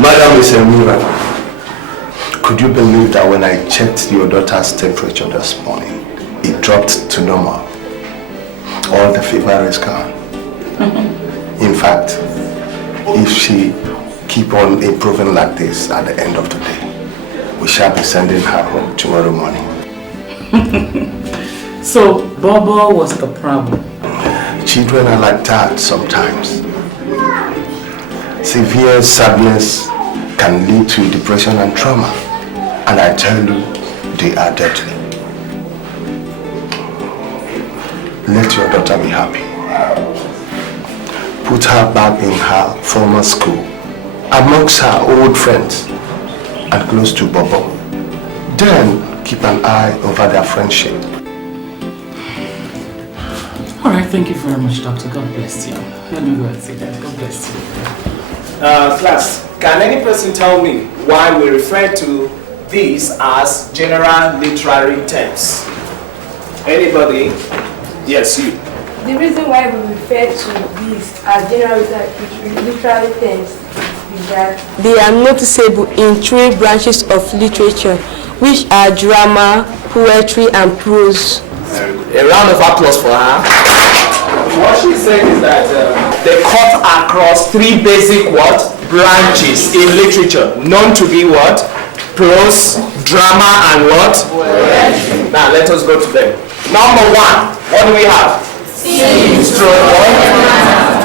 Madam is a miracle. Could you believe that when I checked your daughter's temperature this morning, it dropped to normal? All the fever is gone. In fact, if she keep on improving like this at the end of the day, we shall be sending her home tomorrow morning. So, Bobo was the problem? Children are like that sometimes. Severe sadness can lead to depression and trauma. And I tell you, they are deadly. Let your daughter be happy. Put her back in her former school, amongst her old friends, and close to Bobo. Then keep an eye over their friendship. Alright, thank you very much, Doctor. God bless you. Let me go and see that. God bless you. Class, can any person tell me why we refer to these as general literary terms? Anybody? Yes, you. The reason why we refer to these as general literary terms is that they are noticeable in three branches of literature, which are drama, poetry, and prose. A round of applause for her. What she said is that they cut across three basic branches in literature, known to be what? Prose, drama, and what? Poetry. Now let us go to them. Number one, what do we have? Scenes.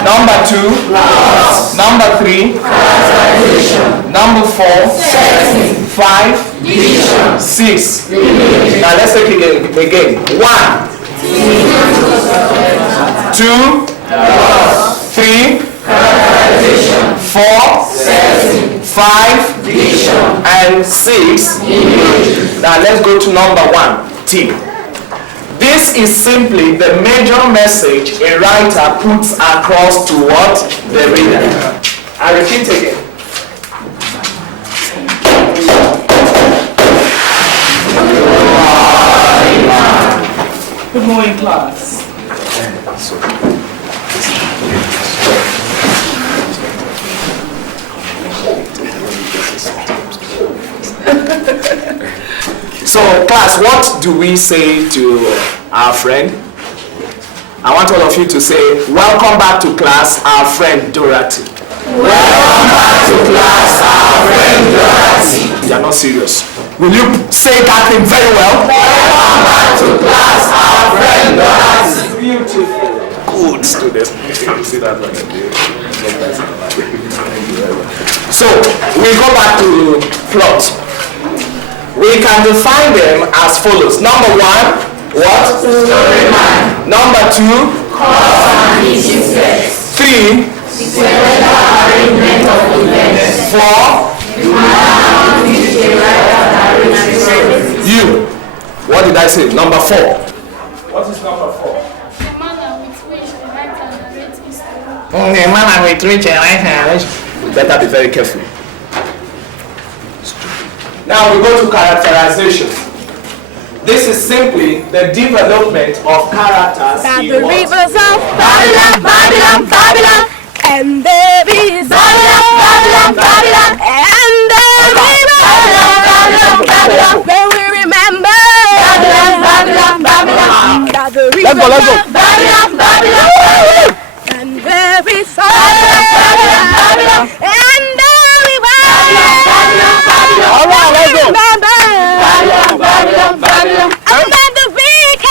Number two, plots. Number three, characterization. Number four, setting. 5, division. 6. Now let's take it again. 1, 2, 3, 4, 5, and 6. Now let's go to number 1. T. This is simply the major message a writer puts across to what? The reader. I repeat again. Good morning, class. So, class, what do we say to our friend? I want all of you to say, welcome back to class, our friend Dorothy. Welcome back to class, our friend Dorothy. You are not serious. Will you say that thing very well? Welcome back to class, our friend Dorothy. Beautiful. Good students. See that one. So, we go back to plots. We can define them as follows. Number one, what? Storyline. Number two, cause and effect. Three, sequential arrangement of events. Four, the manner in which the writer narrates stories. You. What did I say? Number four. What is number four? The manner with which the writer narrates his story. The manner with which the writer narrates. Better be very careful. Now we go to characterization. This is simply the development of characters in the what? rivers of Babylon, Babylon, Babylon, and there is Babylon, Babylon, Babylon, and there is Babylon, Babylon, Babylon. Then we remember Babylon, Babylon, Babylon, that the rivers of Babylon, Babylon, and there is Babylon, Babylon, Babylon, and there is Babylon, Babylon, Babylon. All right, let's go. Babylon, Babylon, Babylon, and then the weekend.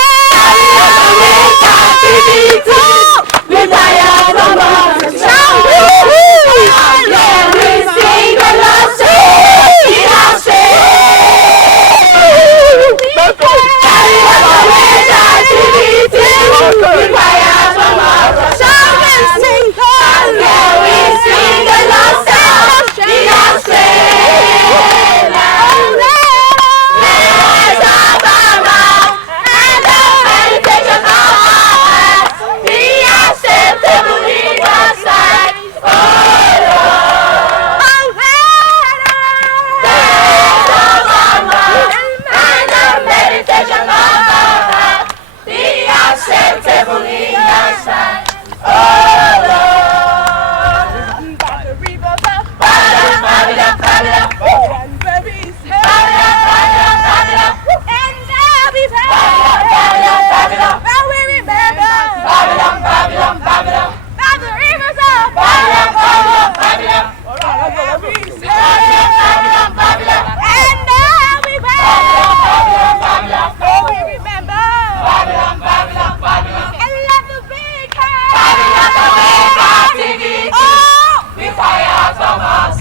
We fire from us.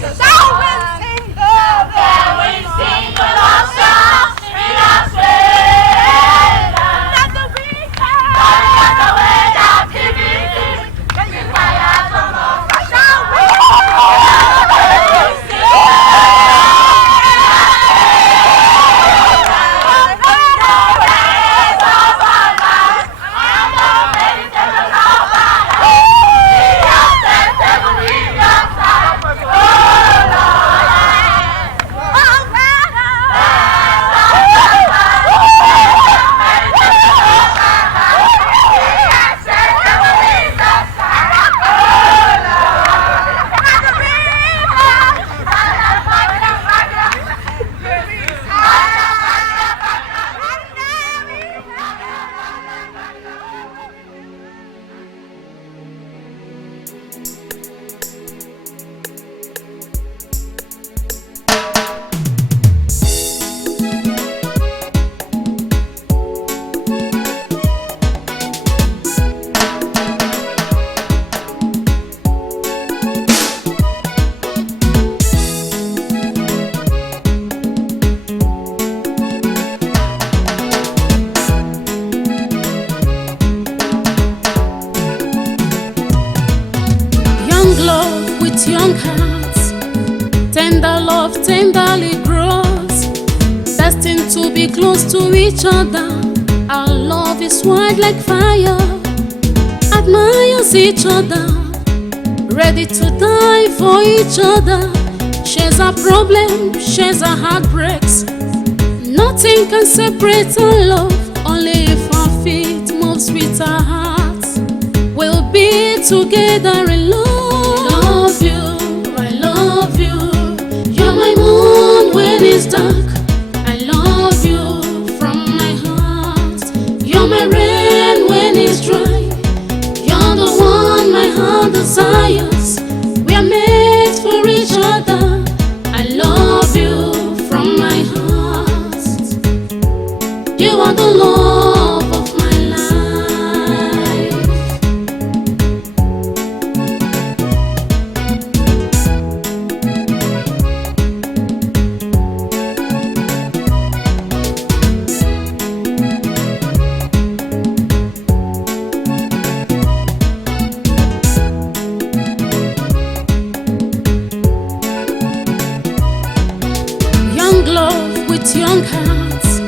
Young hearts, tender love tenderly grows, destined to be close to each other. Our love is white like fire. Admires each other, ready to die for each other. Shares our problems, shares our heartbreaks. Nothing can separate our love, only if our feet moves with our hearts. We'll be together in love. I love you, you're my moon when it's dark. I love you from my heart. You're my rain when it's dry. You're the one my heart desires. We are made for each other. I love you from my heart. You are the love of my life. Young love with young hearts.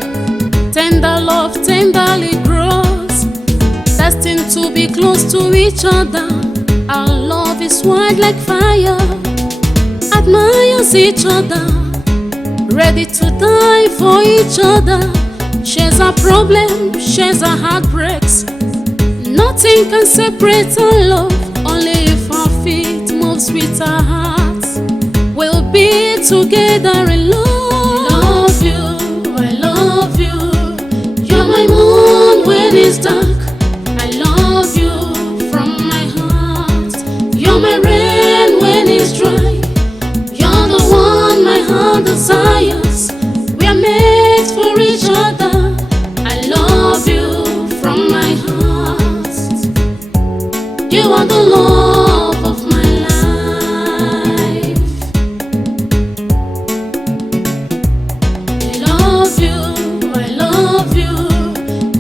Tender love tenderly grows. Destined to be close to each other. Our love is white like fire. Admires each other, ready to die for each other. Shares our problems, shares our heartbreaks. Nothing can separate our love, only if our feet moves with our hearts. We'll be together in love. I love you, you're my moon when it's dark. I love you from my heart. You're my rain when it's dry. You're the one my heart desires. We are made for each other. I love you from my heart. You are the love of my life. I love you,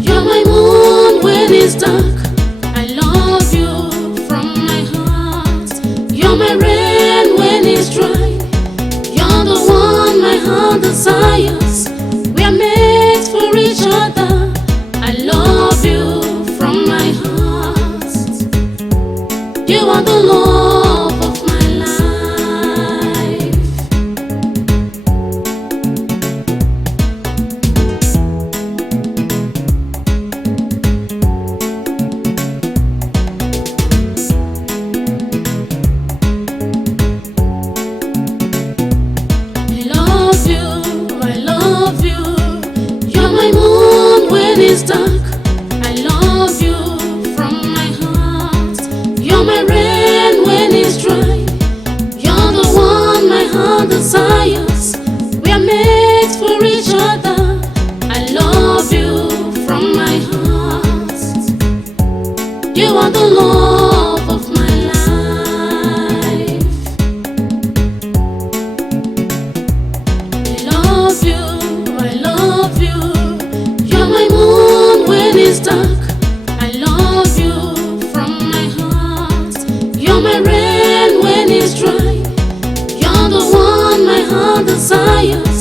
you're my moon when it's dark. I love you from my heart. You're my rain when it's dry. You're the one my heart desires. We are made for each other. I love you from my heart. You are the love of my life. I love you, you're my moon when it's dark. I love you from my heart. You're my rain when it's dry. You're the one my heart desires. We are made for each other. I love you from my heart. You are the love of my life. I love you, you're my moon when it's dark. I love you from my heart. You're my rain when it's dry. You're the one my heart desires.